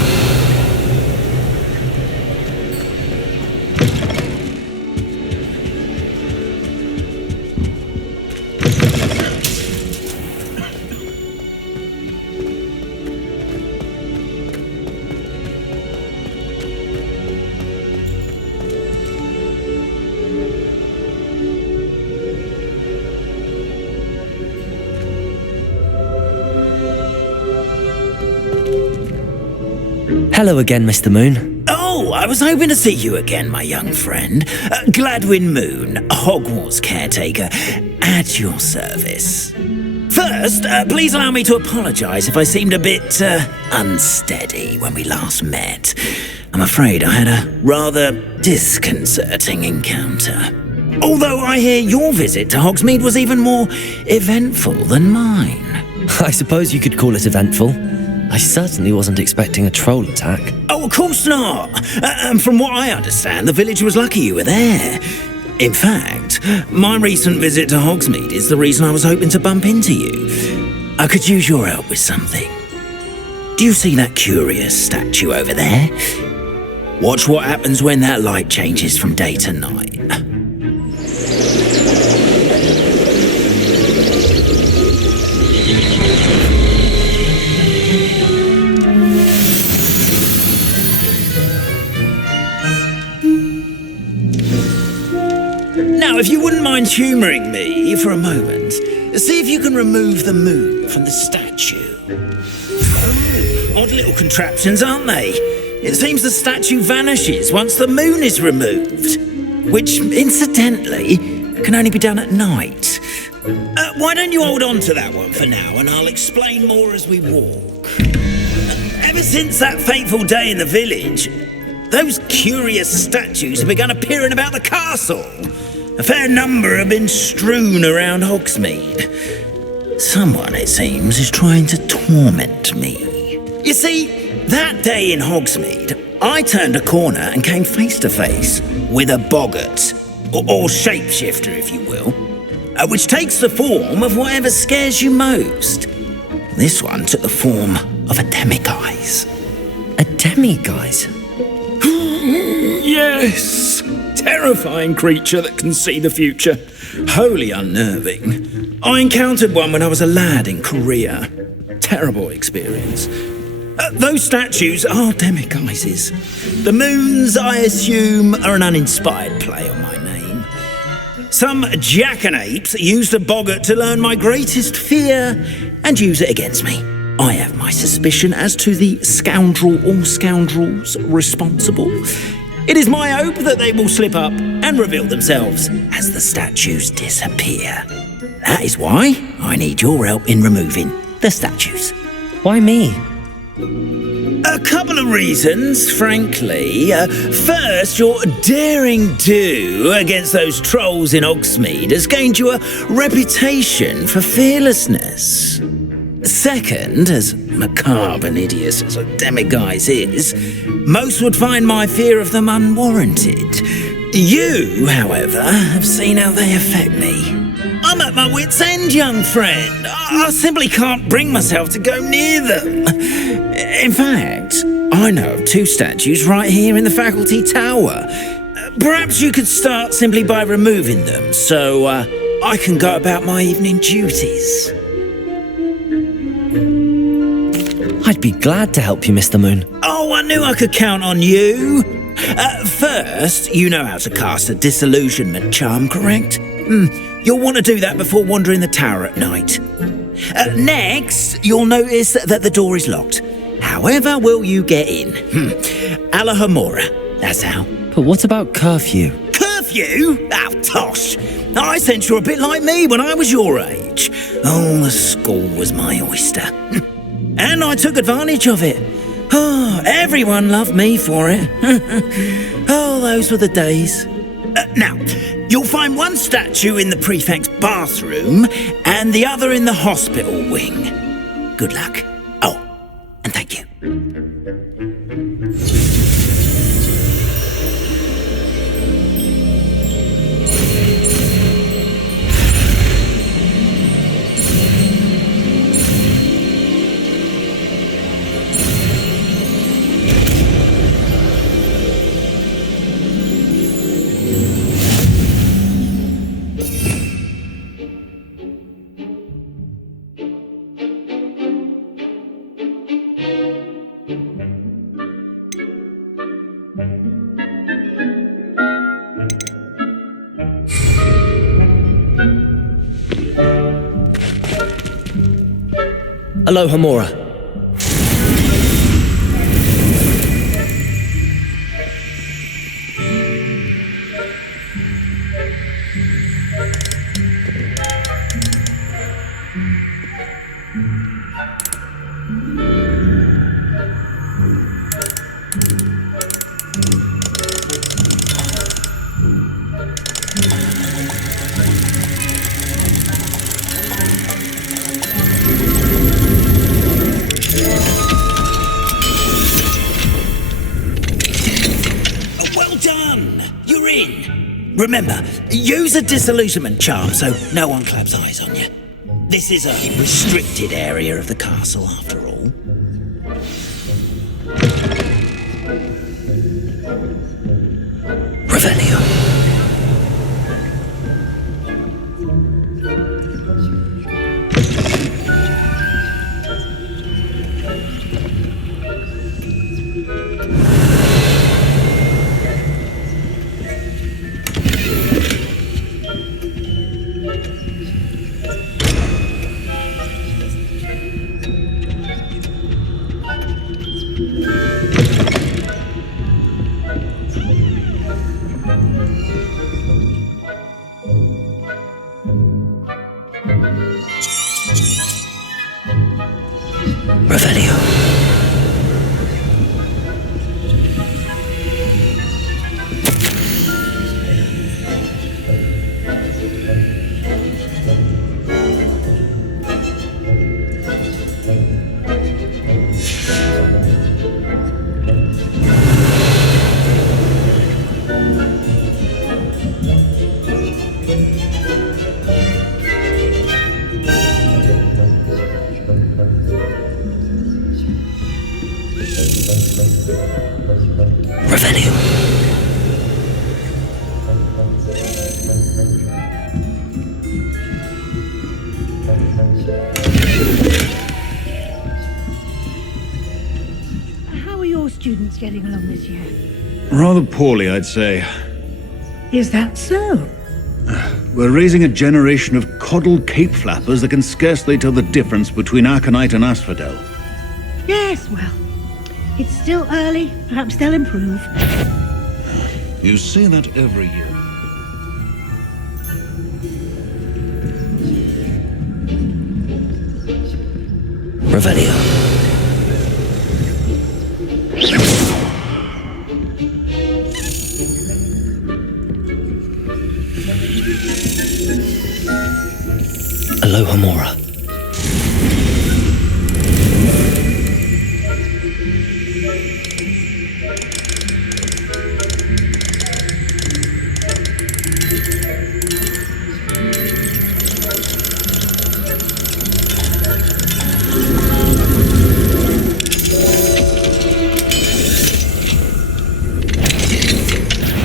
Hello again, Mr. Moon. Oh, I was hoping to see you again, my young friend. Gladwin Moon, Hogwarts caretaker, at your service. First, please allow me to apologise if I seemed a bit unsteady when we last met. I'm afraid I had a rather disconcerting encounter. Although I hear your visit to Hogsmeade was even more eventful than mine. I suppose you could call it eventful. I certainly wasn't expecting a troll attack. Oh, of course not. And from what I understand, the village was lucky you were there. In fact, my recent visit to Hogsmeade is the reason I was hoping to bump into you. I could use your help with something. Do you see that curious statue over there? Watch what happens when that light changes from day to night. Now, if you wouldn't mind humouring me for a moment, see if you can remove the moon from the statue. Oh, odd little contraptions, aren't they? It seems the statue vanishes once the moon is removed, which, incidentally, can only be done at night. Why don't you hold on to that one for now, and I'll explain more as we walk. Ever since that fateful day in the village, those curious statues have begun appearing about the castle. A fair number have been strewn around Hogsmeade. Someone, it seems, is trying to torment me. You see, that day in Hogsmeade, I turned a corner and came face to face with a boggart, or shapeshifter, if you will, which takes the form of whatever scares you most. This one took the form of a demiguise. A demiguise? Yes! Terrifying creature that can see the future. Wholly unnerving. I encountered one when I was a lad in Korea. Terrible experience. Those statues are demiguises. The moons, I assume, are an uninspired play on my name. Some jackanapes used a boggart to learn my greatest fear and use it against me. I have my suspicion as to the scoundrel or scoundrels responsible. It is my hope that they will slip up and reveal themselves as the statues disappear. That is why I need your help in removing the statues. Why me? A couple of reasons, frankly. First, your daring do against those trolls in Hogsmeade has gained you a reputation for fearlessness. Second, as macabre and hideous as a demiguise is, most would find my fear of them unwarranted. You, however, have seen how they affect me. I'm at my wit's end, young friend. I simply can't bring myself to go near them. In fact, I know of two statues right here in the faculty tower. Perhaps you could start simply by removing them, so I can go about my evening duties. I'd be glad to help you, Mr. Moon. Oh, I knew I could count on you. First, you know how to cast a disillusionment charm, correct? You'll want to do that before wandering the tower at night. Next, you'll notice that the door is locked. However will you get in? Alохомора, that's how. But what about curfew? Curfew? Oh, tosh. I sense you're a bit like me when I was your age. Oh, the school was my oyster. And I took advantage of it. Oh, everyone loved me for it. Oh, those were the days. Now, you'll find one statue in the prefect's bathroom and the other in the hospital wing. Good luck. Oh, and thank you. Alохomora. Remember, use a disillusionment charm so no one claps eyes on you. This is a restricted area of the castle, after all. Revelio. Revelio. Revelio. How are your students getting along this year? Rather poorly, I'd say. Is that so? We're raising a generation of coddled cape flappers that can scarcely tell the difference between aconite and asphodel. Yes, well, it's still early. Perhaps they'll improve. You say that every year. Revelio. Alохomora.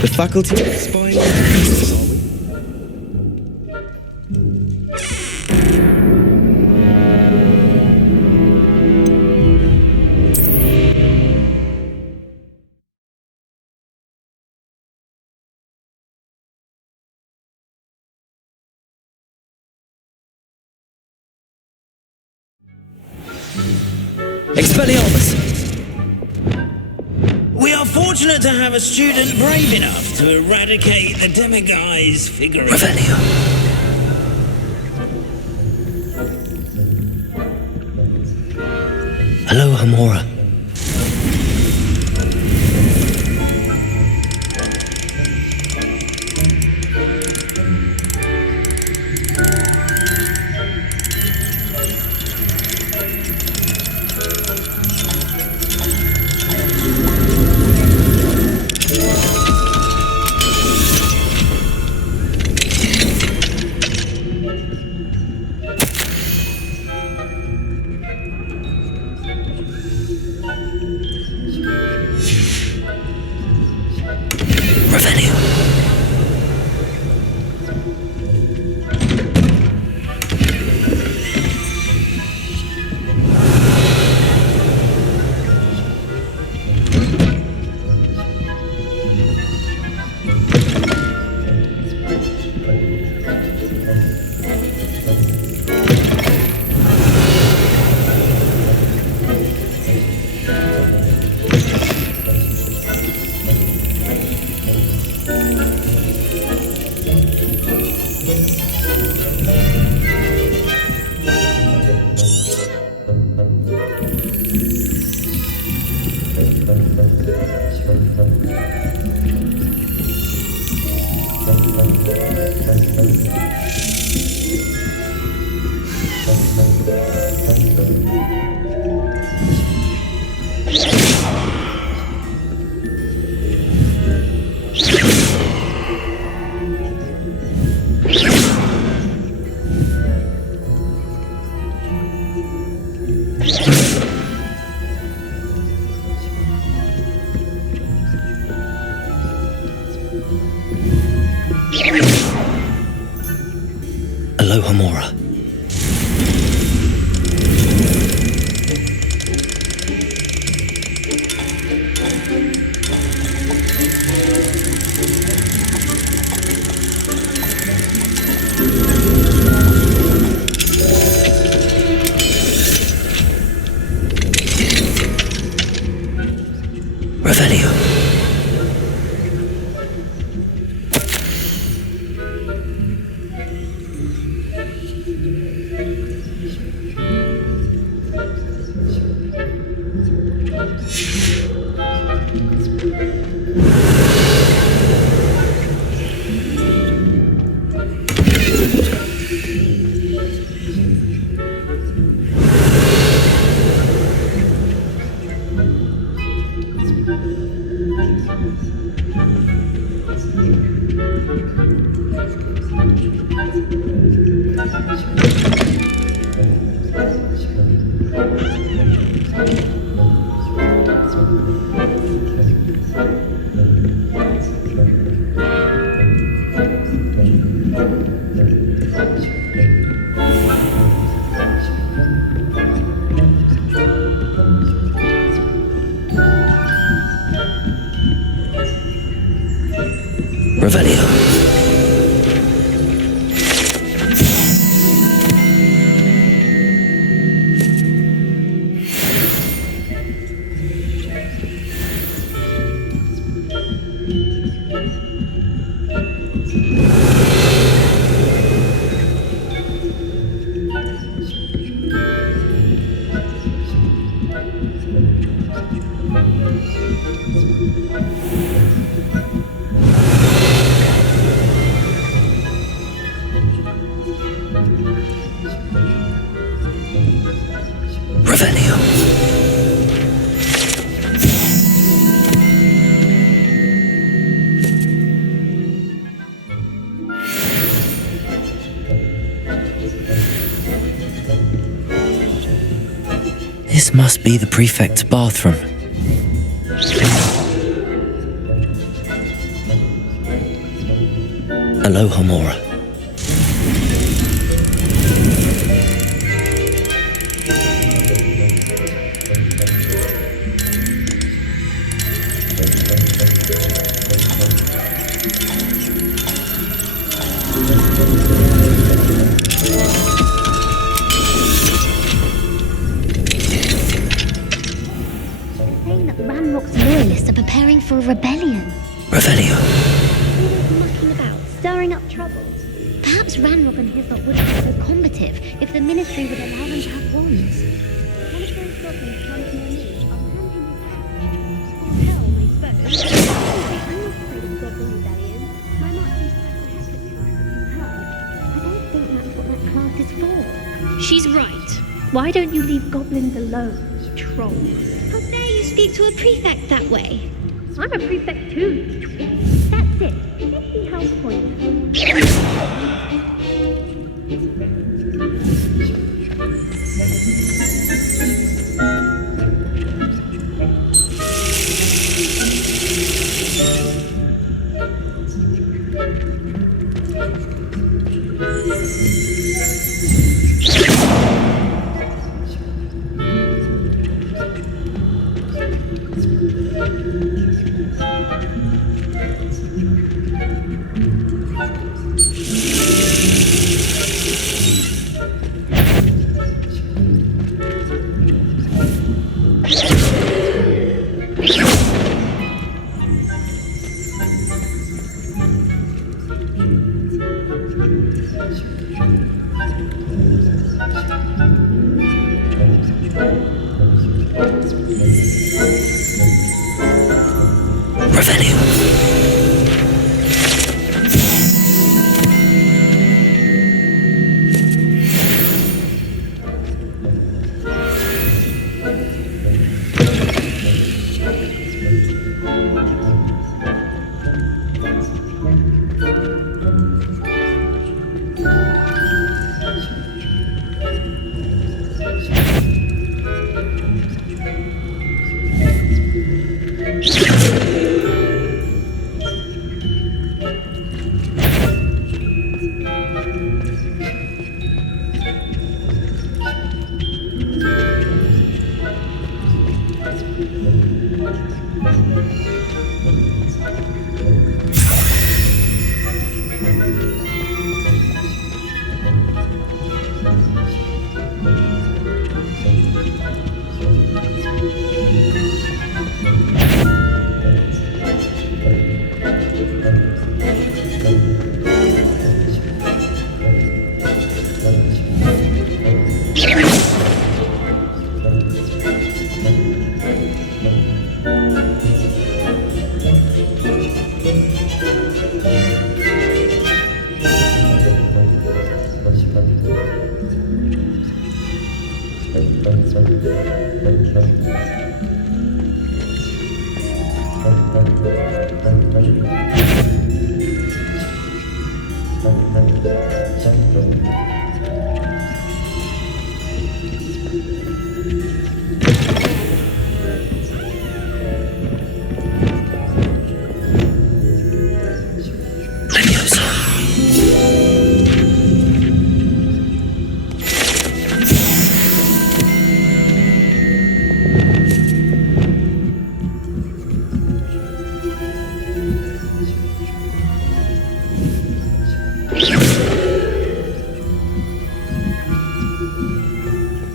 The faculty of spying. Expelliarmus! We are fortunate to have a student brave enough to eradicate the demiguise figurine. Revelio. Alохomora. Alохomora. Revelio. Revelio. This must be the prefect's bathroom. Alохomora. For a rebellion. Revelio. Mucking about, stirring up trouble. Perhaps Ranrock and Hislop wouldn't be so combative if the Ministry would allow them to have wands. One of those goblins comes near me, I'll hand him the pouch. Tell, I suppose. I'm not afraid of goblin rebellion. My marching class has class if you heard. I don't think that's what that class is for. She's right. Why don't you leave goblins alone, you troll? How dare you speak to a prefect that way? I'm a prefect too. That's it. 50 health points.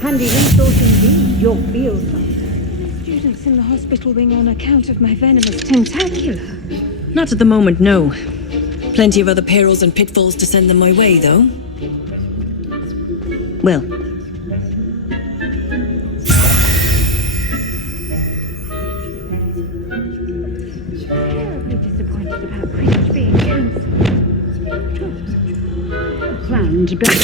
Handy resource indeed, your field finder. Students in the hospital wing on account of my venomous tentacular. Not at the moment, no. Plenty of other perils and pitfalls to send them my way, though. Well, terribly disappointed about Quidditch being cancelled. Planned better.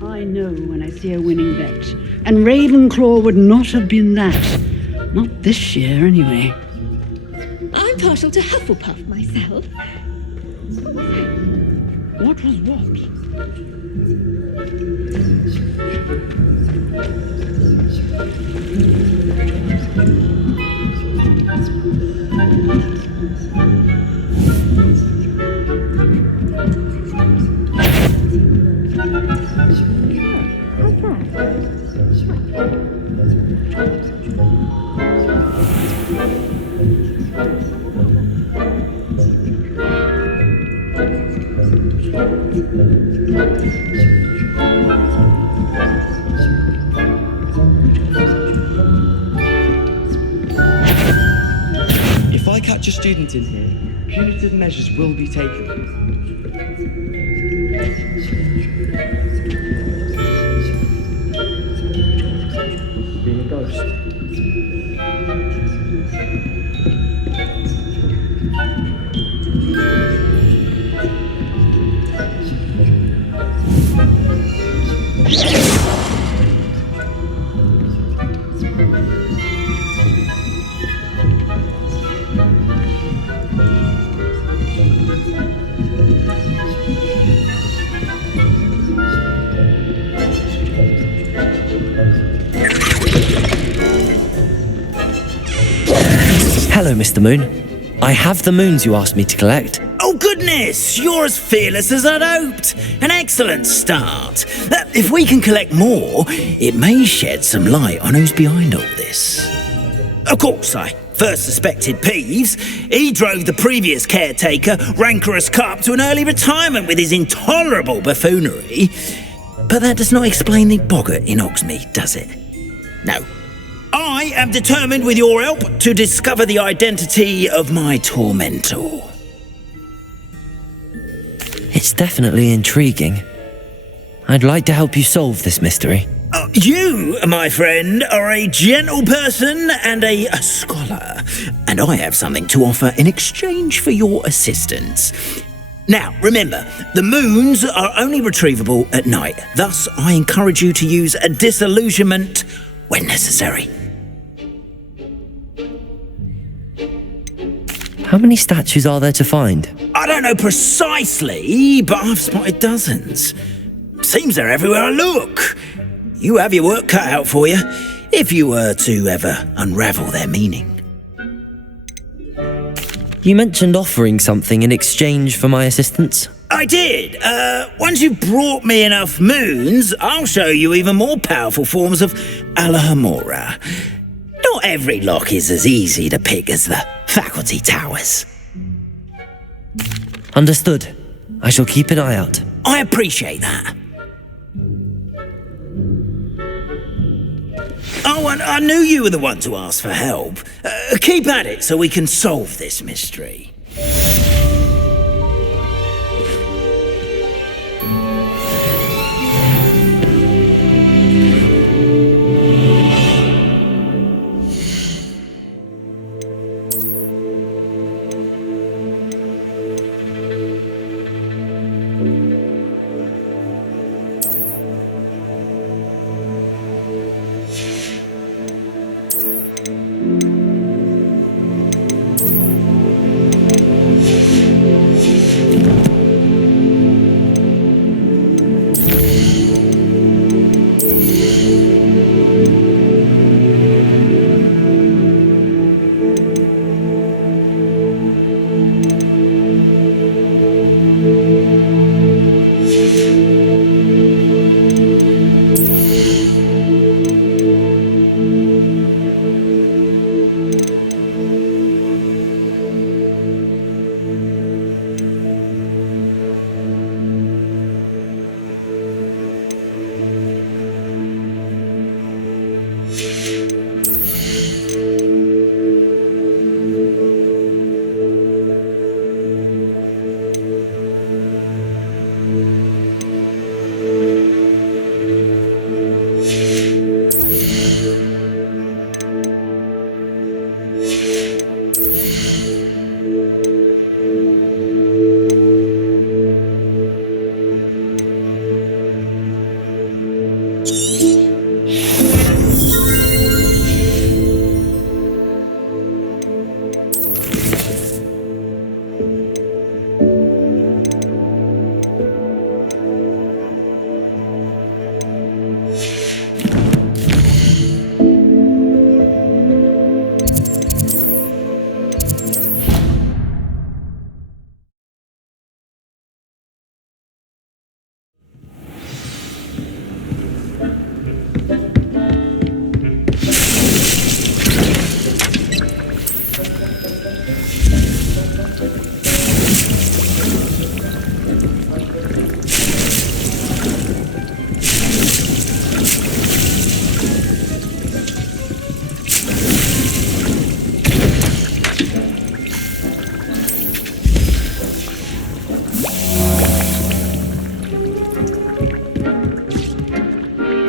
I know when I see a winning bet, and Ravenclaw would not have been that. Not this year, anyway. I'm partial to Hufflepuff myself. What was what? If I catch a student in here, punitive measures will be taken. Being a ghost. Hello, Mr. Moon. I have the moons you asked me to collect. Oh goodness, you're as fearless as I'd hoped. An excellent start. If we can collect more, it may shed some light on who's behind all this. Of course, I first suspected Peeves. He drove the previous caretaker, rancorous Carp, to an early retirement with his intolerable buffoonery. But that does not explain the boggart in Hogsmeade, does it? No. I am determined, with your help, to discover the identity of my tormentor. It's definitely intriguing. I'd like to help you solve this mystery. You, my friend, are a gentle person and a scholar, and I have something to offer in exchange for your assistance. Now, remember, the moons are only retrievable at night. Thus, I encourage you to use a disillusionment when necessary. How many statues are there to find? I don't know precisely, but I've spotted dozens. Seems they're everywhere I look. You have your work cut out for you, if you were to ever unravel their meaning. You mentioned offering something in exchange for my assistance. I did. Once you've brought me enough moons, I'll show you even more powerful forms of Alохомора. Not every lock is as easy to pick as the faculty towers. Understood. I shall keep an eye out. I appreciate that. Oh, and I knew you were the one to ask for help. Keep at it so we can solve this mystery.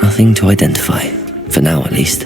Nothing to identify, for now at least.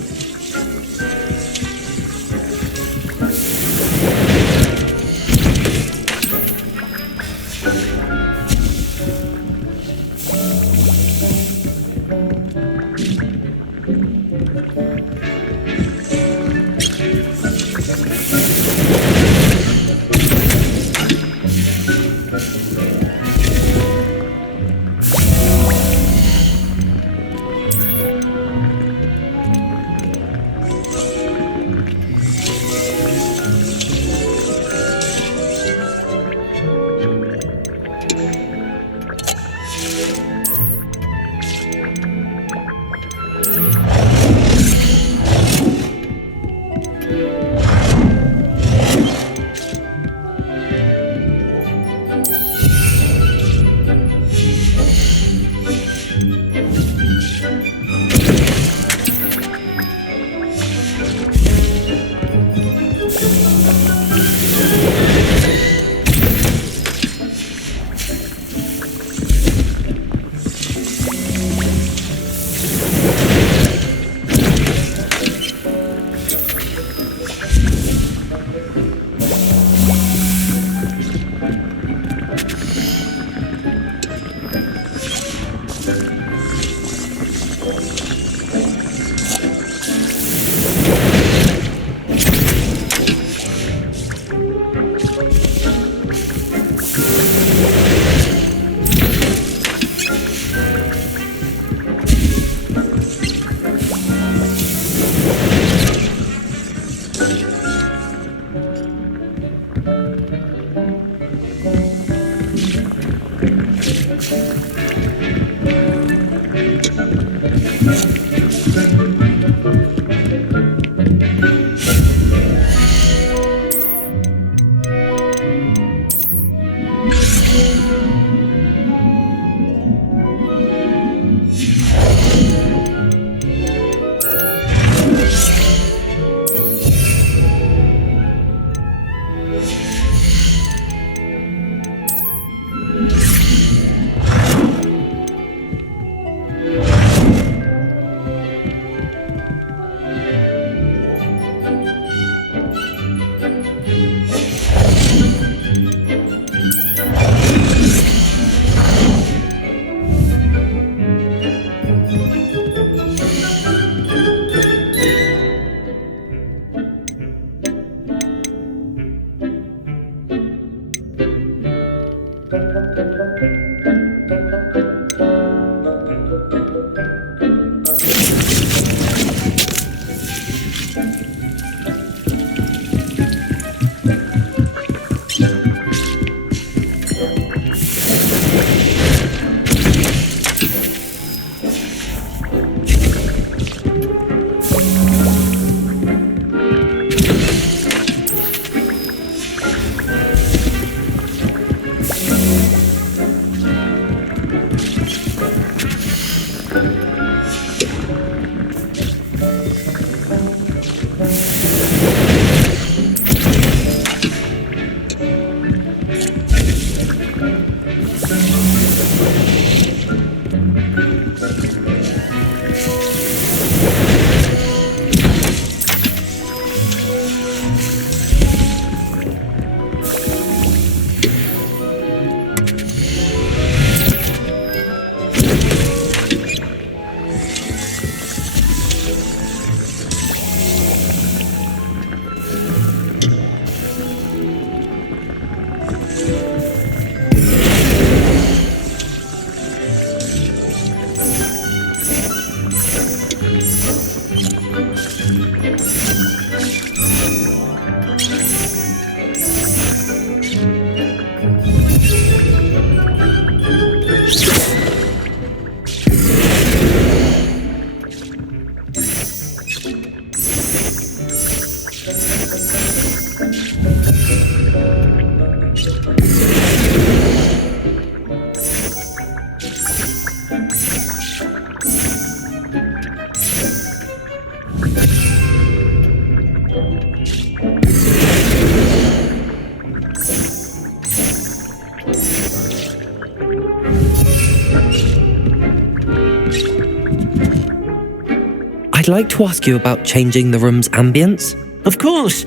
I'd like to ask you about changing the room's ambience. Of course.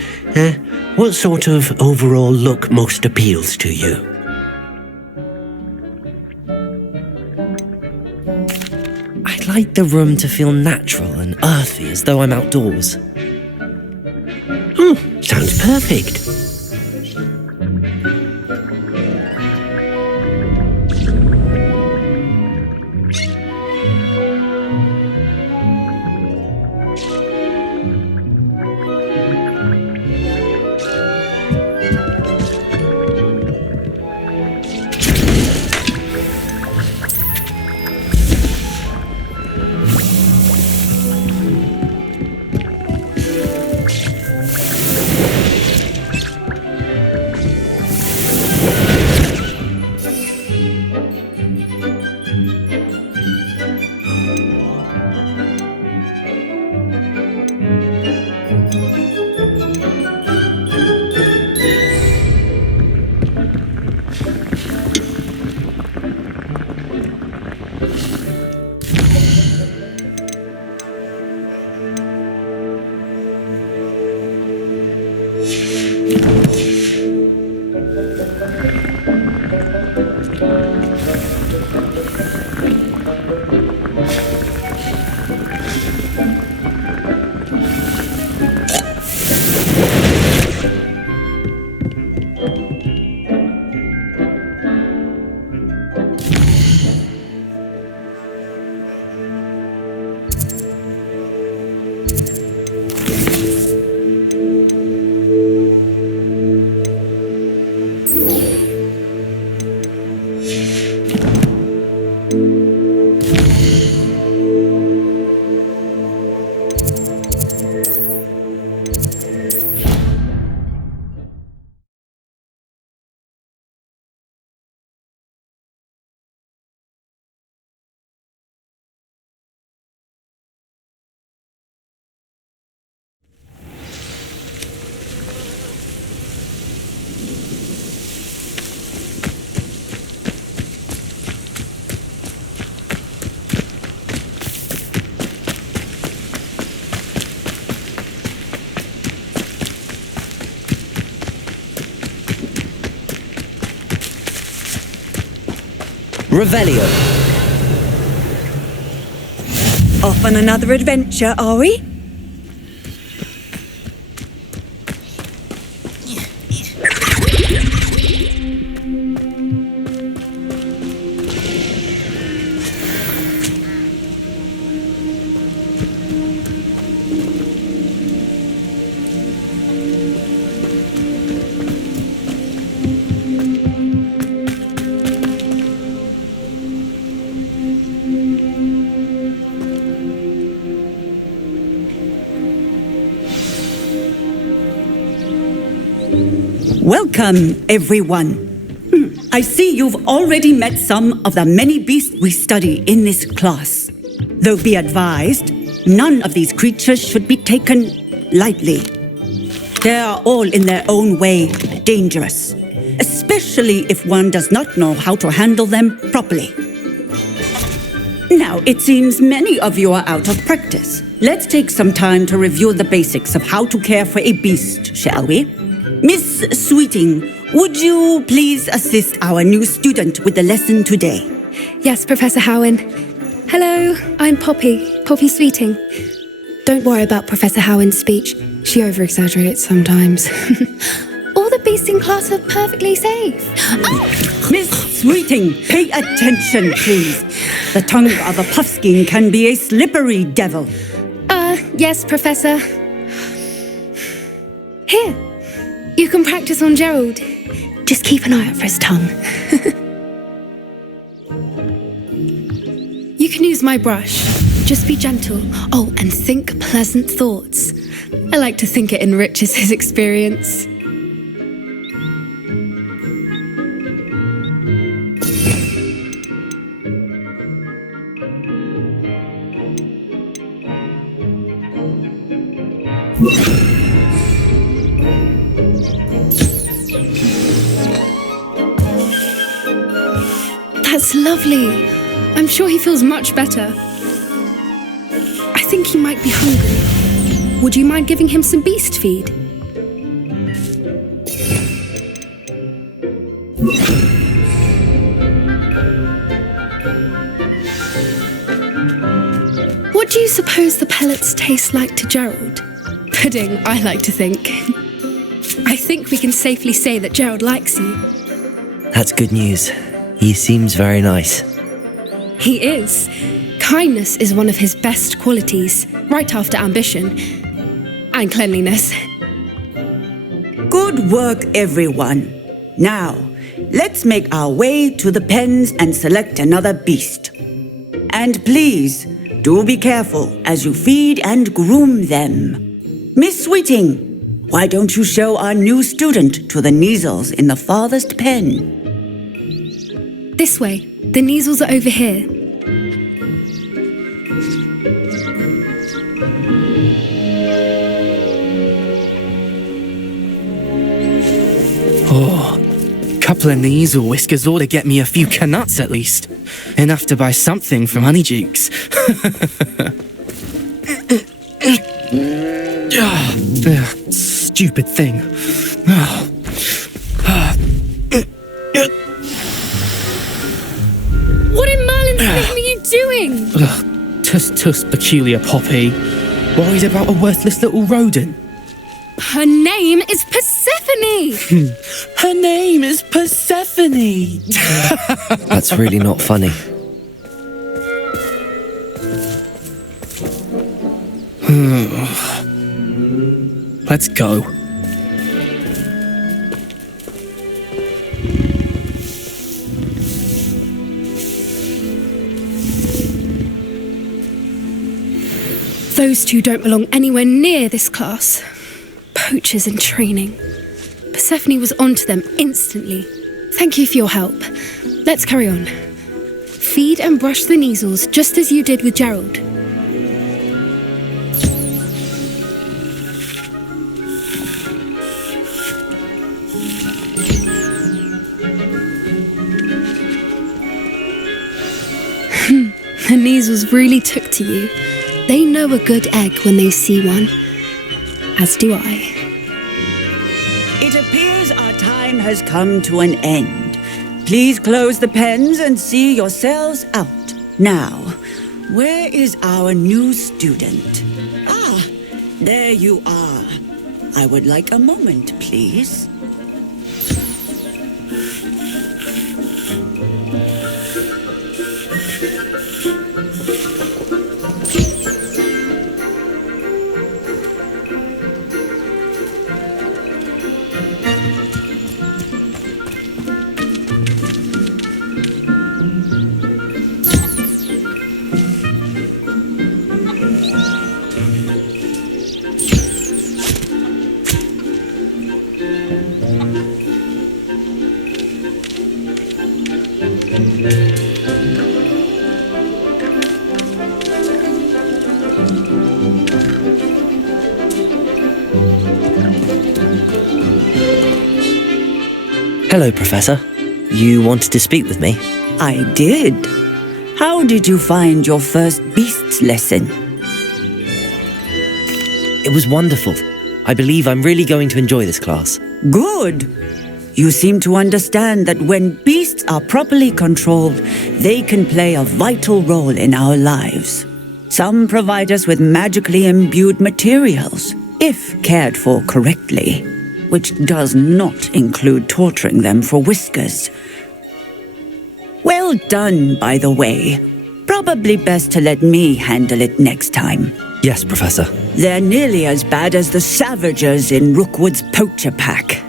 What sort of overall look most appeals to you? I'd like the room to feel natural and earthy, as though I'm outdoors. Sounds perfect. Revelio. Off on another adventure, are we? Welcome, everyone. I see you've already met some of the many beasts we study in this class. Though be advised, none of these creatures should be taken lightly. They are all in their own way dangerous, especially if one does not know how to handle them properly. Now, it seems many of you are out of practice. Let's take some time to review the basics of how to care for a beast, shall we? Miss Sweeting, would you please assist our new student with the lesson today? Yes, Professor Howen. Hello, I'm Poppy Sweeting. Don't worry about Professor Howen's speech. She over-exaggerates sometimes. All the beasts in class are perfectly safe. Oh! Miss Sweeting, pay attention, please. The tongue of a puffskein can be a slippery devil. Yes, Professor. Here. You can practice on Gerald. Just keep an eye out for his tongue. You can use my brush. Just be gentle. Oh, and think pleasant thoughts. I like to think it enriches his experience. That's lovely. I'm sure he feels much better. I think he might be hungry. Would you mind giving him some beast feed? What do you suppose the pellets taste like to Gerald? Pudding, I like to think. I think we can safely say that Gerald likes you. That's good news. He seems very nice. He is. Kindness is one of his best qualities, right after ambition and cleanliness. Good work, everyone. Now, let's make our way to the pens and select another beast. And please, do be careful as you feed and groom them. Miss Sweeting, why don't you show our new student to the Neasels in the farthest pen? This way. The Neasels are over here. Oh, couple of Neasel whiskers ought to get me a few canuts at least. Enough to buy something from Honeydukes. Stupid thing. What in Merlin's name are you doing? Tuss, peculiar Poppy. Worried about a worthless little rodent? Her name is Persephone! Her name is Persephone! That's really not funny. Let's go. Those two don't belong anywhere near this class. Poachers in training. Persephone was onto them instantly. Thank you for your help. Let's carry on. Feed and brush the Neasels just as you did with Gerald. The Neasels really took to you. They know a good egg when they see one. As do I. It appears our time has come to an end. Please close the pens and see yourselves out. Now, where is our new student? Ah, there you are. I would like a moment, please. Hello, Professor. You wanted to speak with me? I did. How did you find your first beasts lesson? It was wonderful. I believe I'm really going to enjoy this class. Good. You seem to understand that when beasts are properly controlled, they can play a vital role in our lives. Some provide us with magically imbued materials, if cared for correctly, which does not include torturing them for whiskers. Well done, by the way. Probably best to let me handle it next time. Yes, Professor. They're nearly as bad as the Savagers in Rookwood's poacher pack.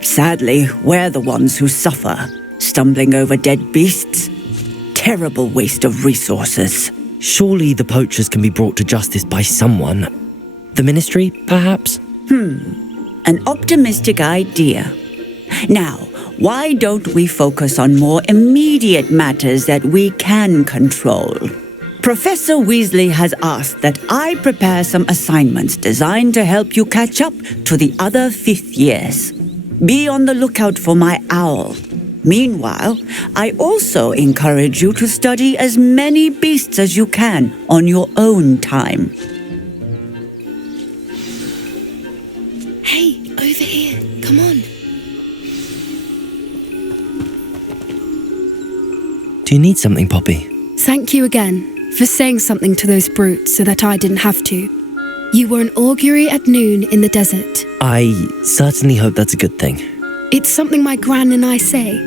Sadly, we're the ones who suffer, stumbling over dead beasts. Terrible waste of resources. Surely the poachers can be brought to justice by someone. The Ministry, perhaps? An optimistic idea. Now, why don't we focus on more immediate matters that we can control? Professor Weasley has asked that I prepare some assignments designed to help you catch up to the other fifth years. Be on the lookout for my owl. Meanwhile, I also encourage you to study as many beasts as you can on your own time. Hey, over here. Come on. Do you need something, Poppy? Thank you again for saying something to those brutes so that I didn't have to. You were an augury at noon in the desert. I certainly hope that's a good thing. It's something my gran and I say.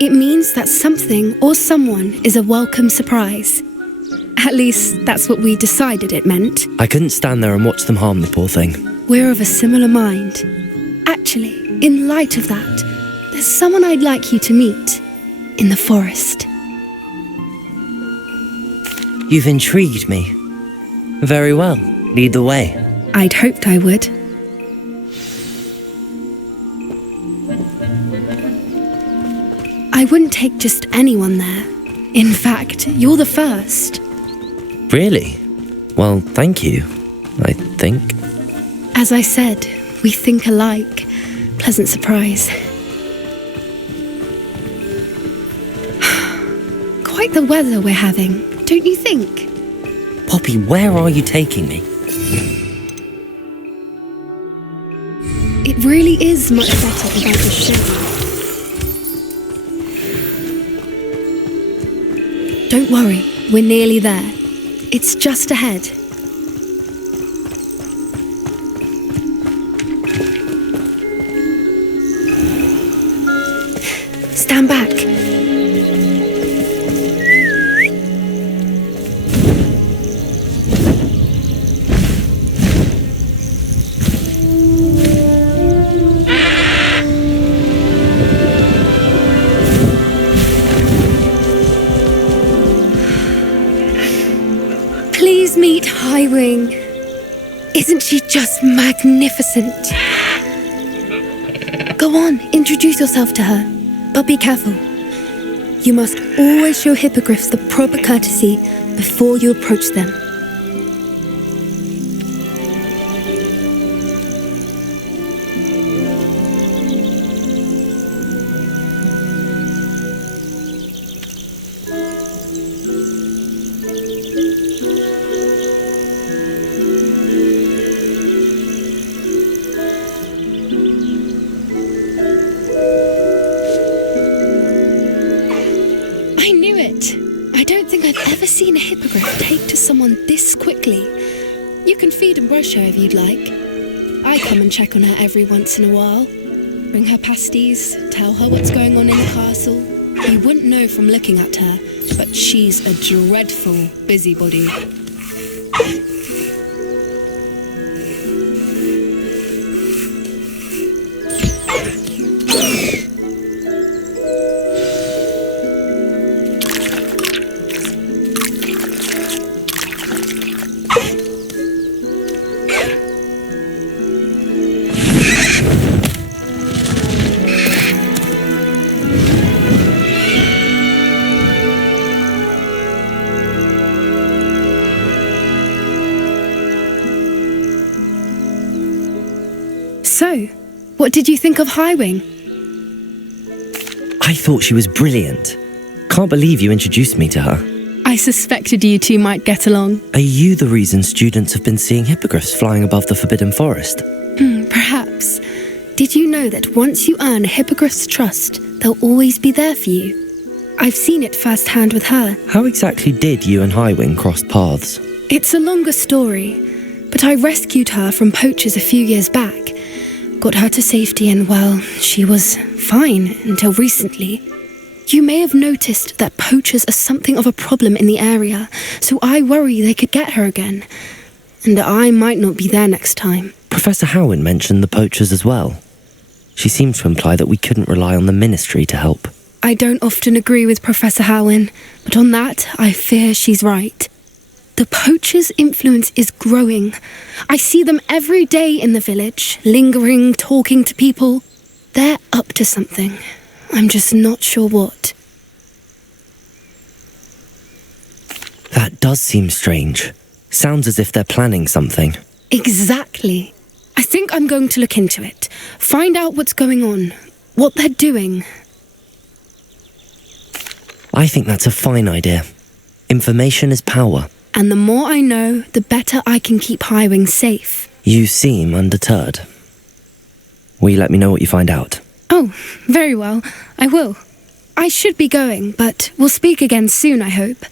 It means that something or someone is a welcome surprise. At least, that's what we decided it meant. I couldn't stand there and watch them harm the poor thing. We're of a similar mind. Actually, in light of that, there's someone I'd like you to meet in the forest. You've intrigued me. Very well. Lead the way. I'd hoped I would. I wouldn't take just anyone there. In fact, you're the first. Really? Well, thank you, I think. As I said, we think alike. Pleasant surprise. Quite the weather we're having, don't you think? Poppy, where are you taking me? It really is much better without the shade. Don't worry, we're nearly there. It's just ahead. Stand back. Please meet Highwing. Isn't she just magnificent? Go on, introduce yourself to her. But be careful. You must always show hippogriffs the proper courtesy before you approach them. don't think I've ever seen a hippogriff take to someone this quickly. You can feed and brush her if you'd like. I come and check on her every once in a while. Bring her pasties, tell her what's going on in the castle. You wouldn't know from looking at her, but she's a dreadful busybody. So, what did you think of Highwing? I thought she was brilliant. Can't believe you introduced me to her. I suspected you two might get along. Are you the reason students have been seeing hippogriffs flying above the Forbidden Forest? Perhaps. Did you know that once you earn a hippogriff's trust, they'll always be there for you? I've seen it firsthand with her. How exactly did you and Highwing cross paths? It's a longer story, but I rescued her from poachers a few years back. Got her to safety and, well, she was fine until recently. You may have noticed that poachers are something of a problem in the area, so I worry they could get her again. And I might not be there next time. Professor Howin mentioned the poachers as well. She seemed to imply that we couldn't rely on the ministry to help. I don't often agree with Professor Howin, but on that, I fear she's right. The poachers' influence is growing. I see them every day in the village, lingering, talking to people. They're up to something. I'm just not sure what. That does seem strange. Sounds as if they're planning something. Exactly. I think I'm going to look into it. Find out what's going on, what they're doing. I think that's a fine idea. Information is power. And the more I know, the better I can keep Highwing safe. You seem undeterred. Will you let me know what you find out? Oh, very well. I will. I should be going, but we'll speak again soon, I hope.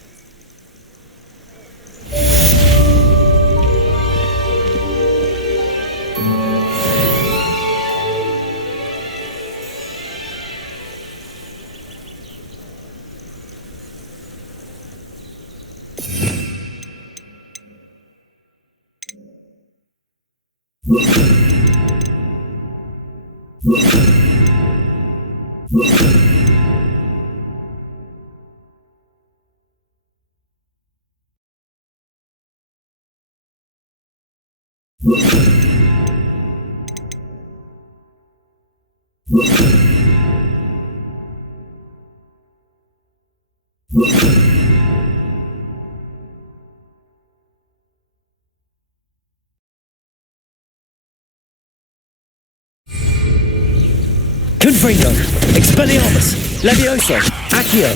Confringo, Expelliarmus, Levioso, Accio,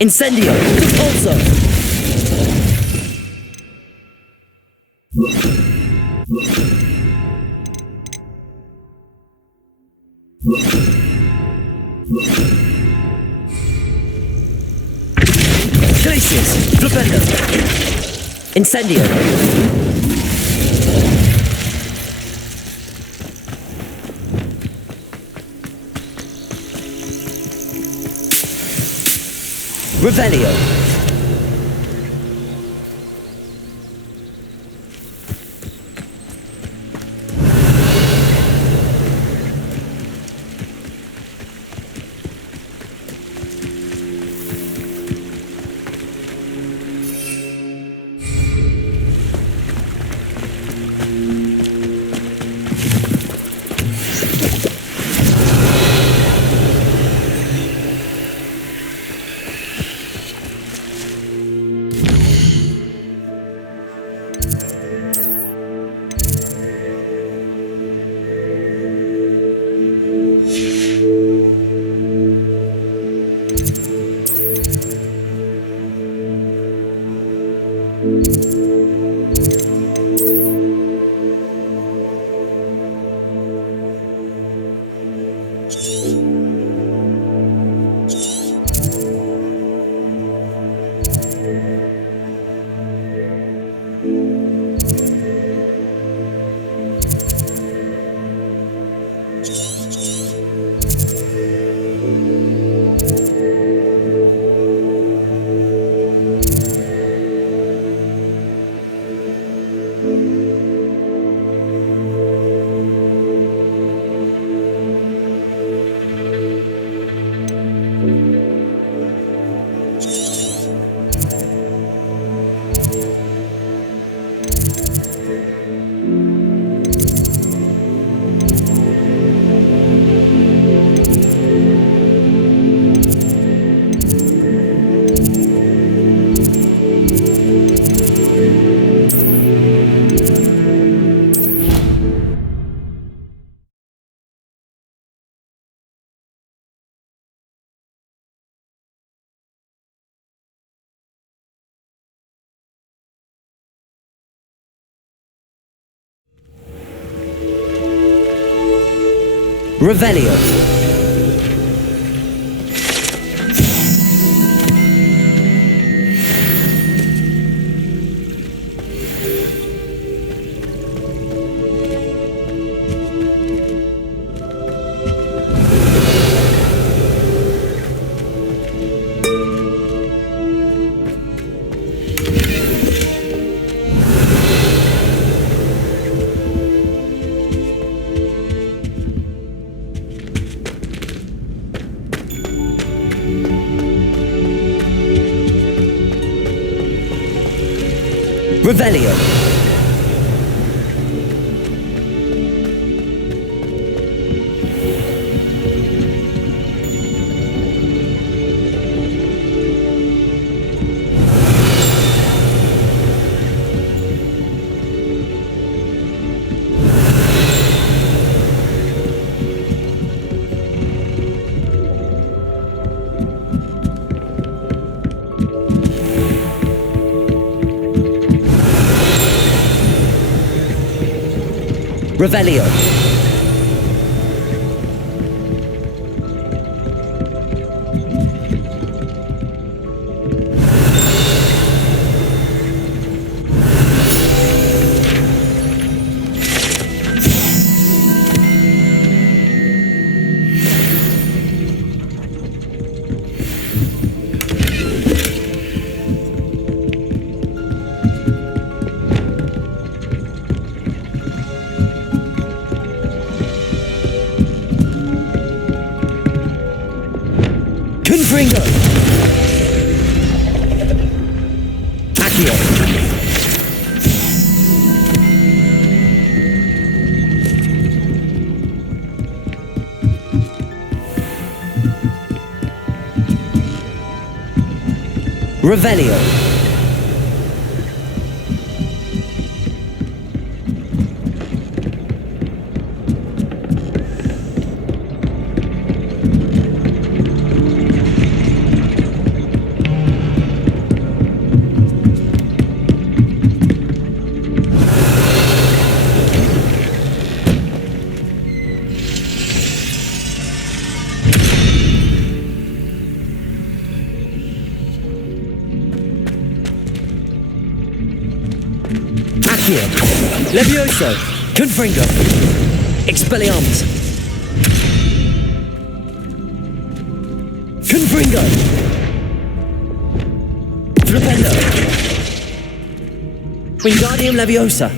Incendio, Repulso. Glacius, Flipendo, Incendio. Revelio. Revelio. Revelio. Revelio. Confringo. Accio. Revelio. Levioso, Confringo, Expelliarmus, Confringo, Flipendo, Wingardium Leviosa,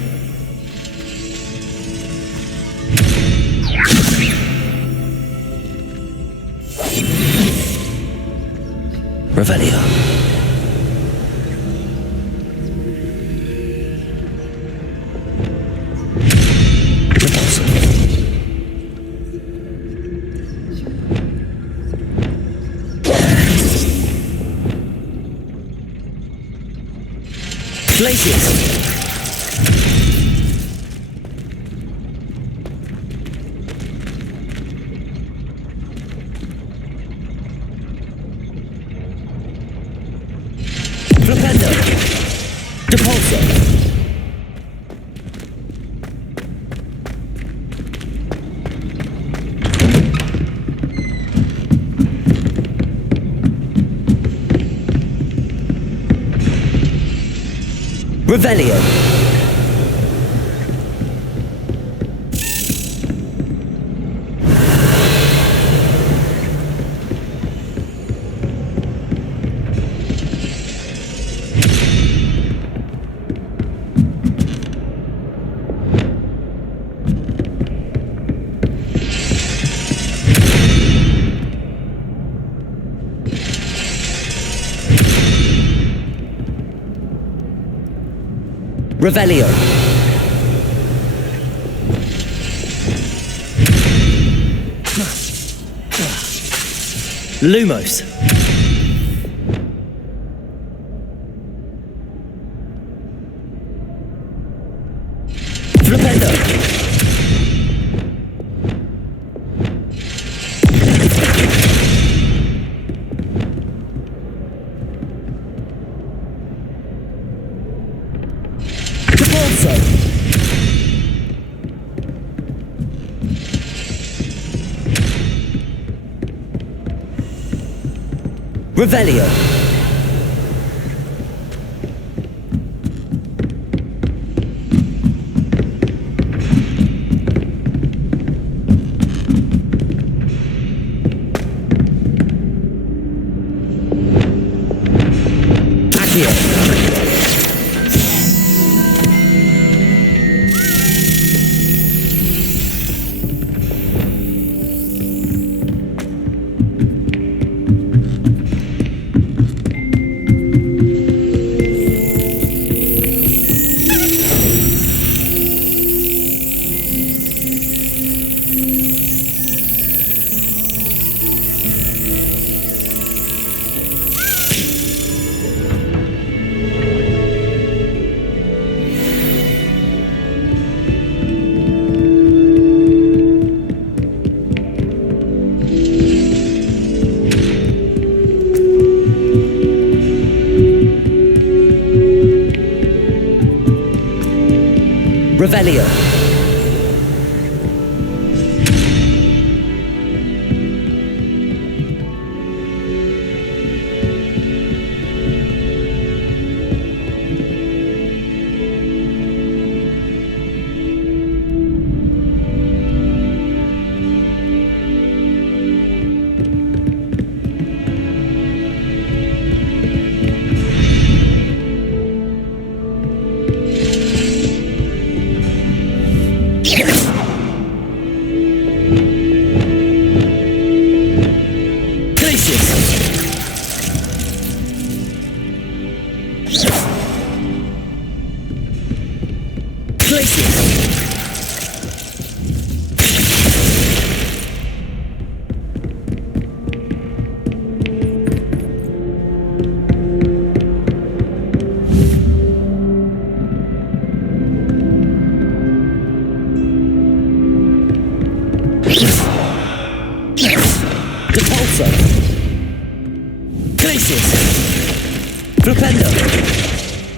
Revelio. Glacius. Flipendo. Depulso. Revelio. Revelio. Lumos. Flipendo. Revelio. Revelio.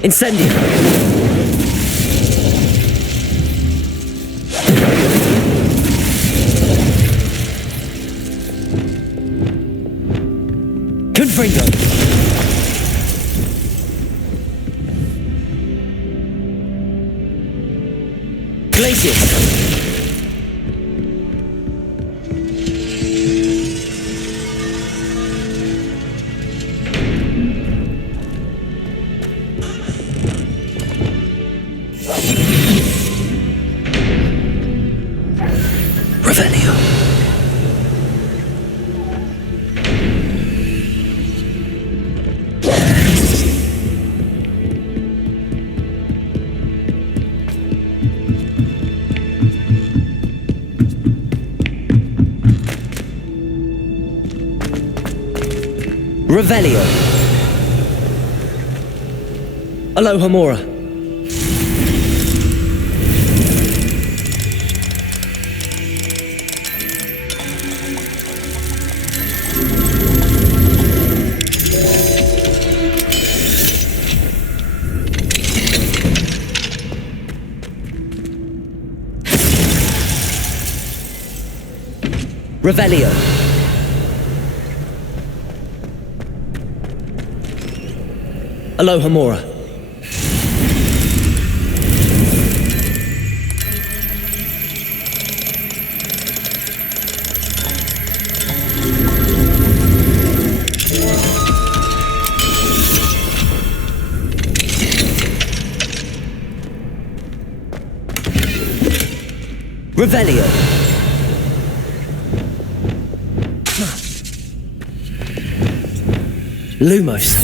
Incendio. Confringo. Glacius. Revelio. Alohomora. Revelio. Alohomora. Revelio. Lumos.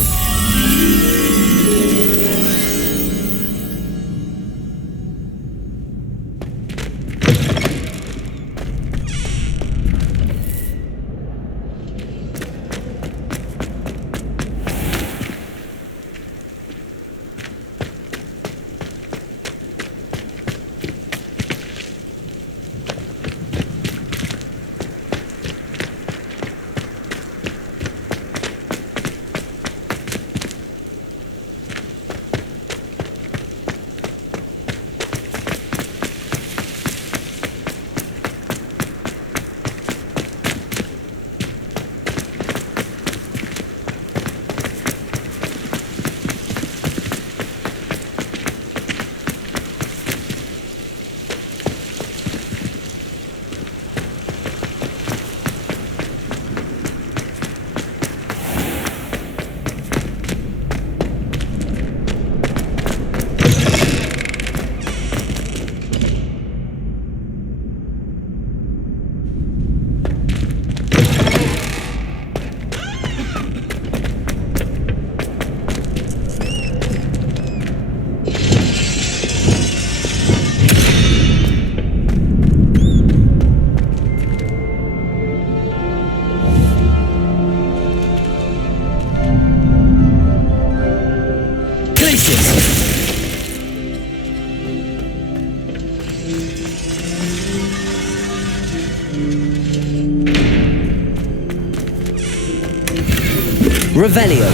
Revelio.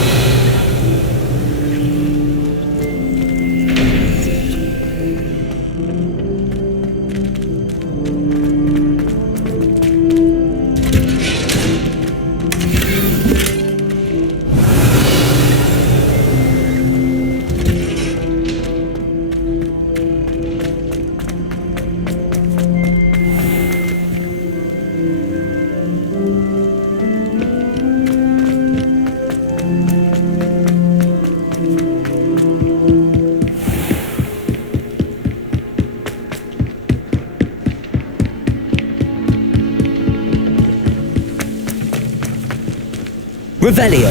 Revelio.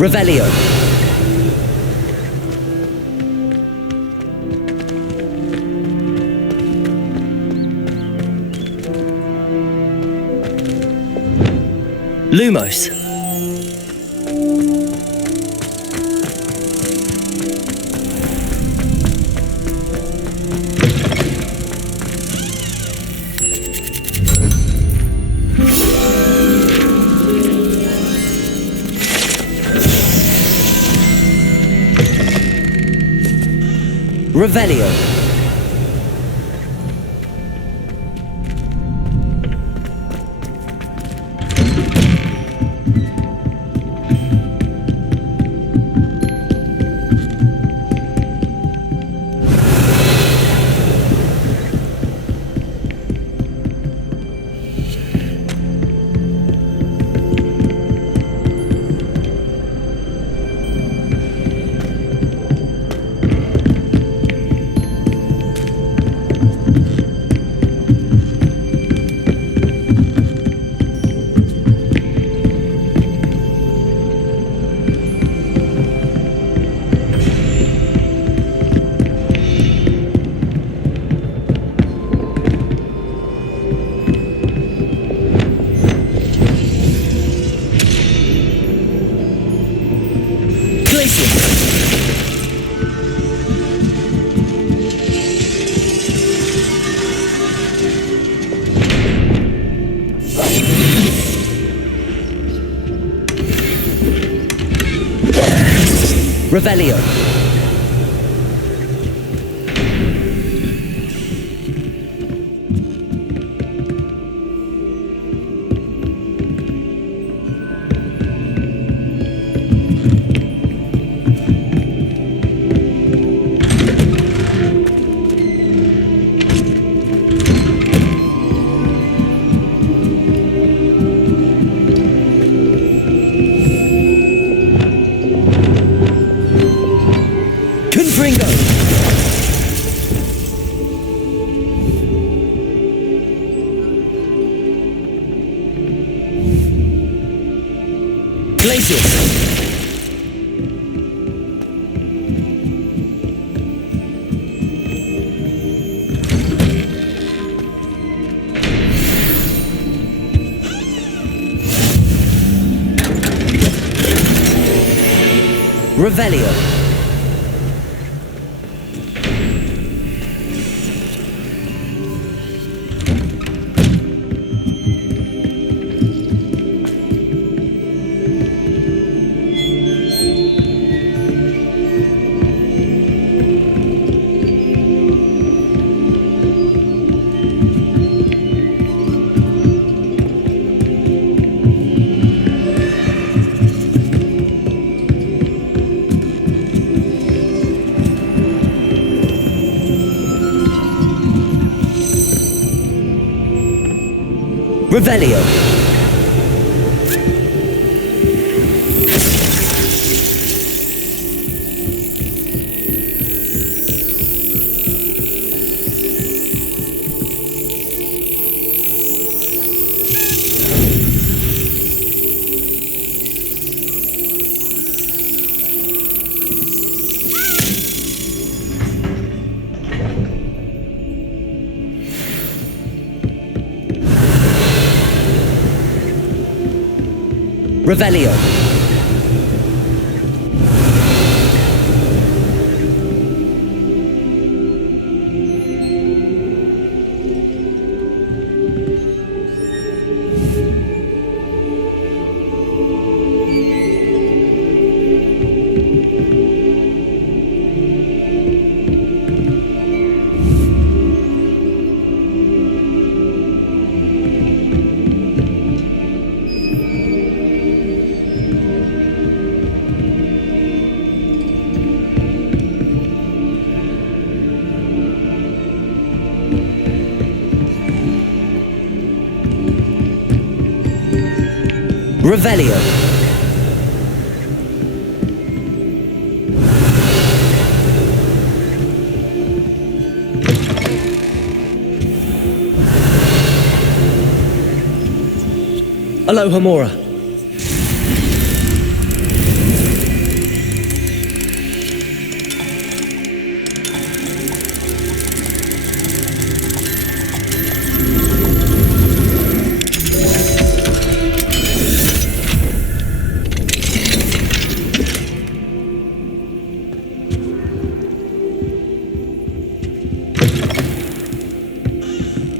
Revelio. Lumos. Revelio. Revelio. Revelio. Revelio. Revelio. Revelio. Alохomora.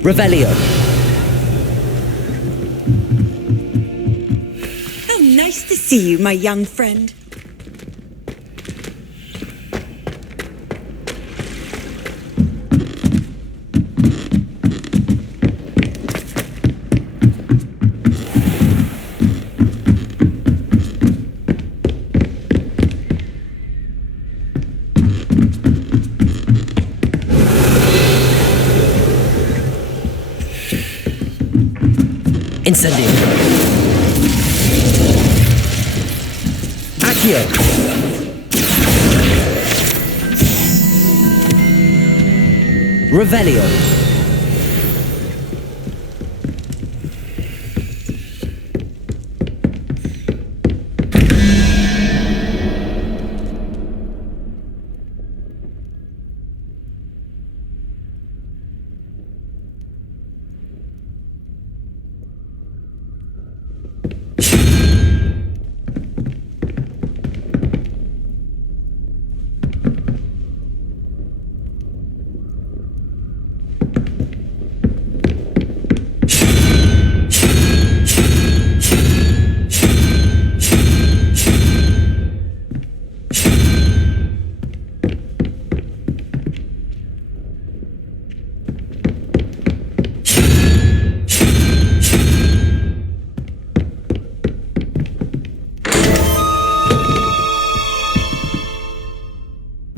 Revelio. How nice to see you, my young friend. Incendio. Accio. Revelio.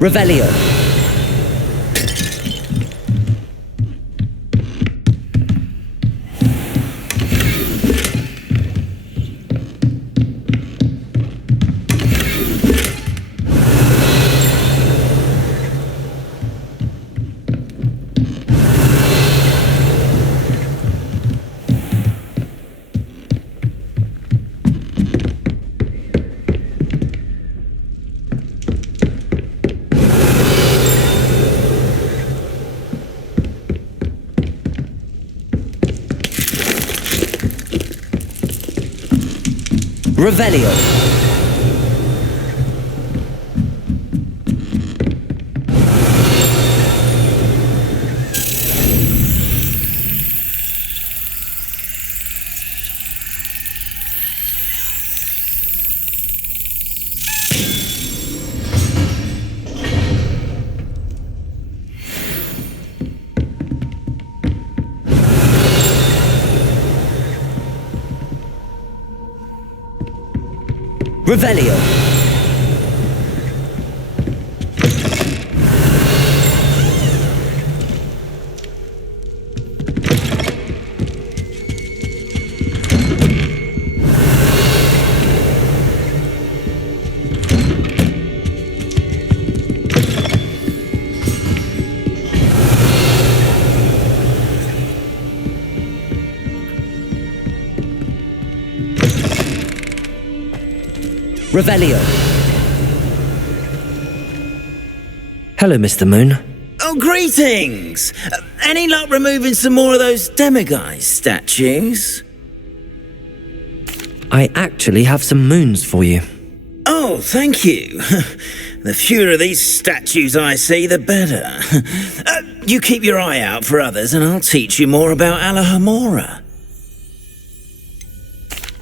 Revelio. Revelio. Revelio. Revelio. Hello, Mr. Moon. Oh, greetings! Any luck removing some more of those demiguise statues? I actually have some moons for you. Oh, thank you. The fewer of these statues I see, the better. You keep your eye out for others and I'll teach you more about Alохомора.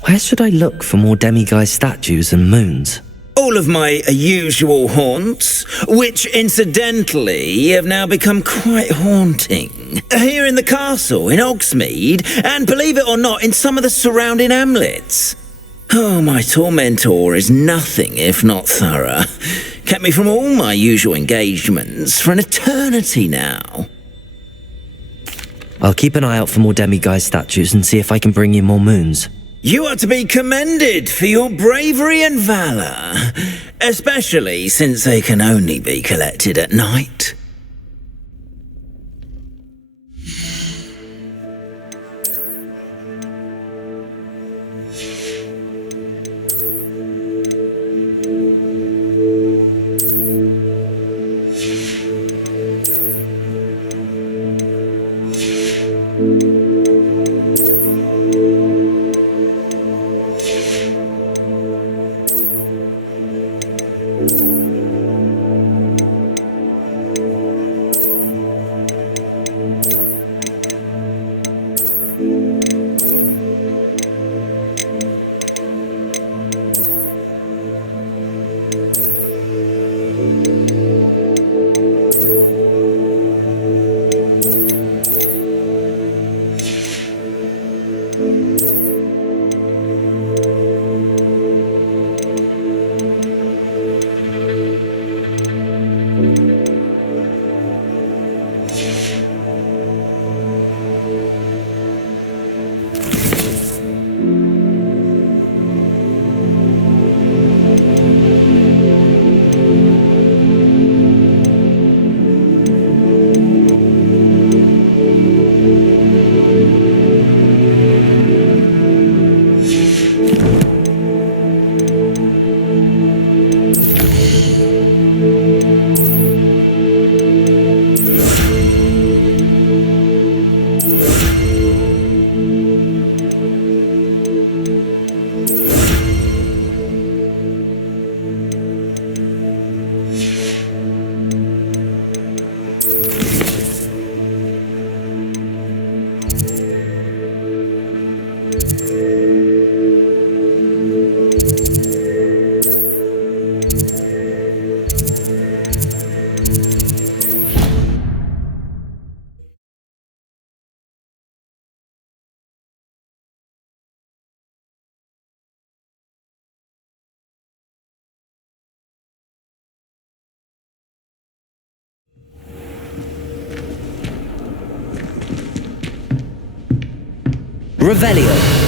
Where should I look for more demiguise statues and moons? All of my usual haunts, which incidentally have now become quite haunting. Here in the castle, in Hogsmeade, and believe it or not, in some of the surrounding hamlets. Oh, my tormentor is nothing if not thorough. Kept me from all my usual engagements for an eternity now. I'll keep an eye out for more demiguise statues and see if I can bring you more moons. You are to be commended for your bravery and valour, especially since they can only be collected at night. Revelio.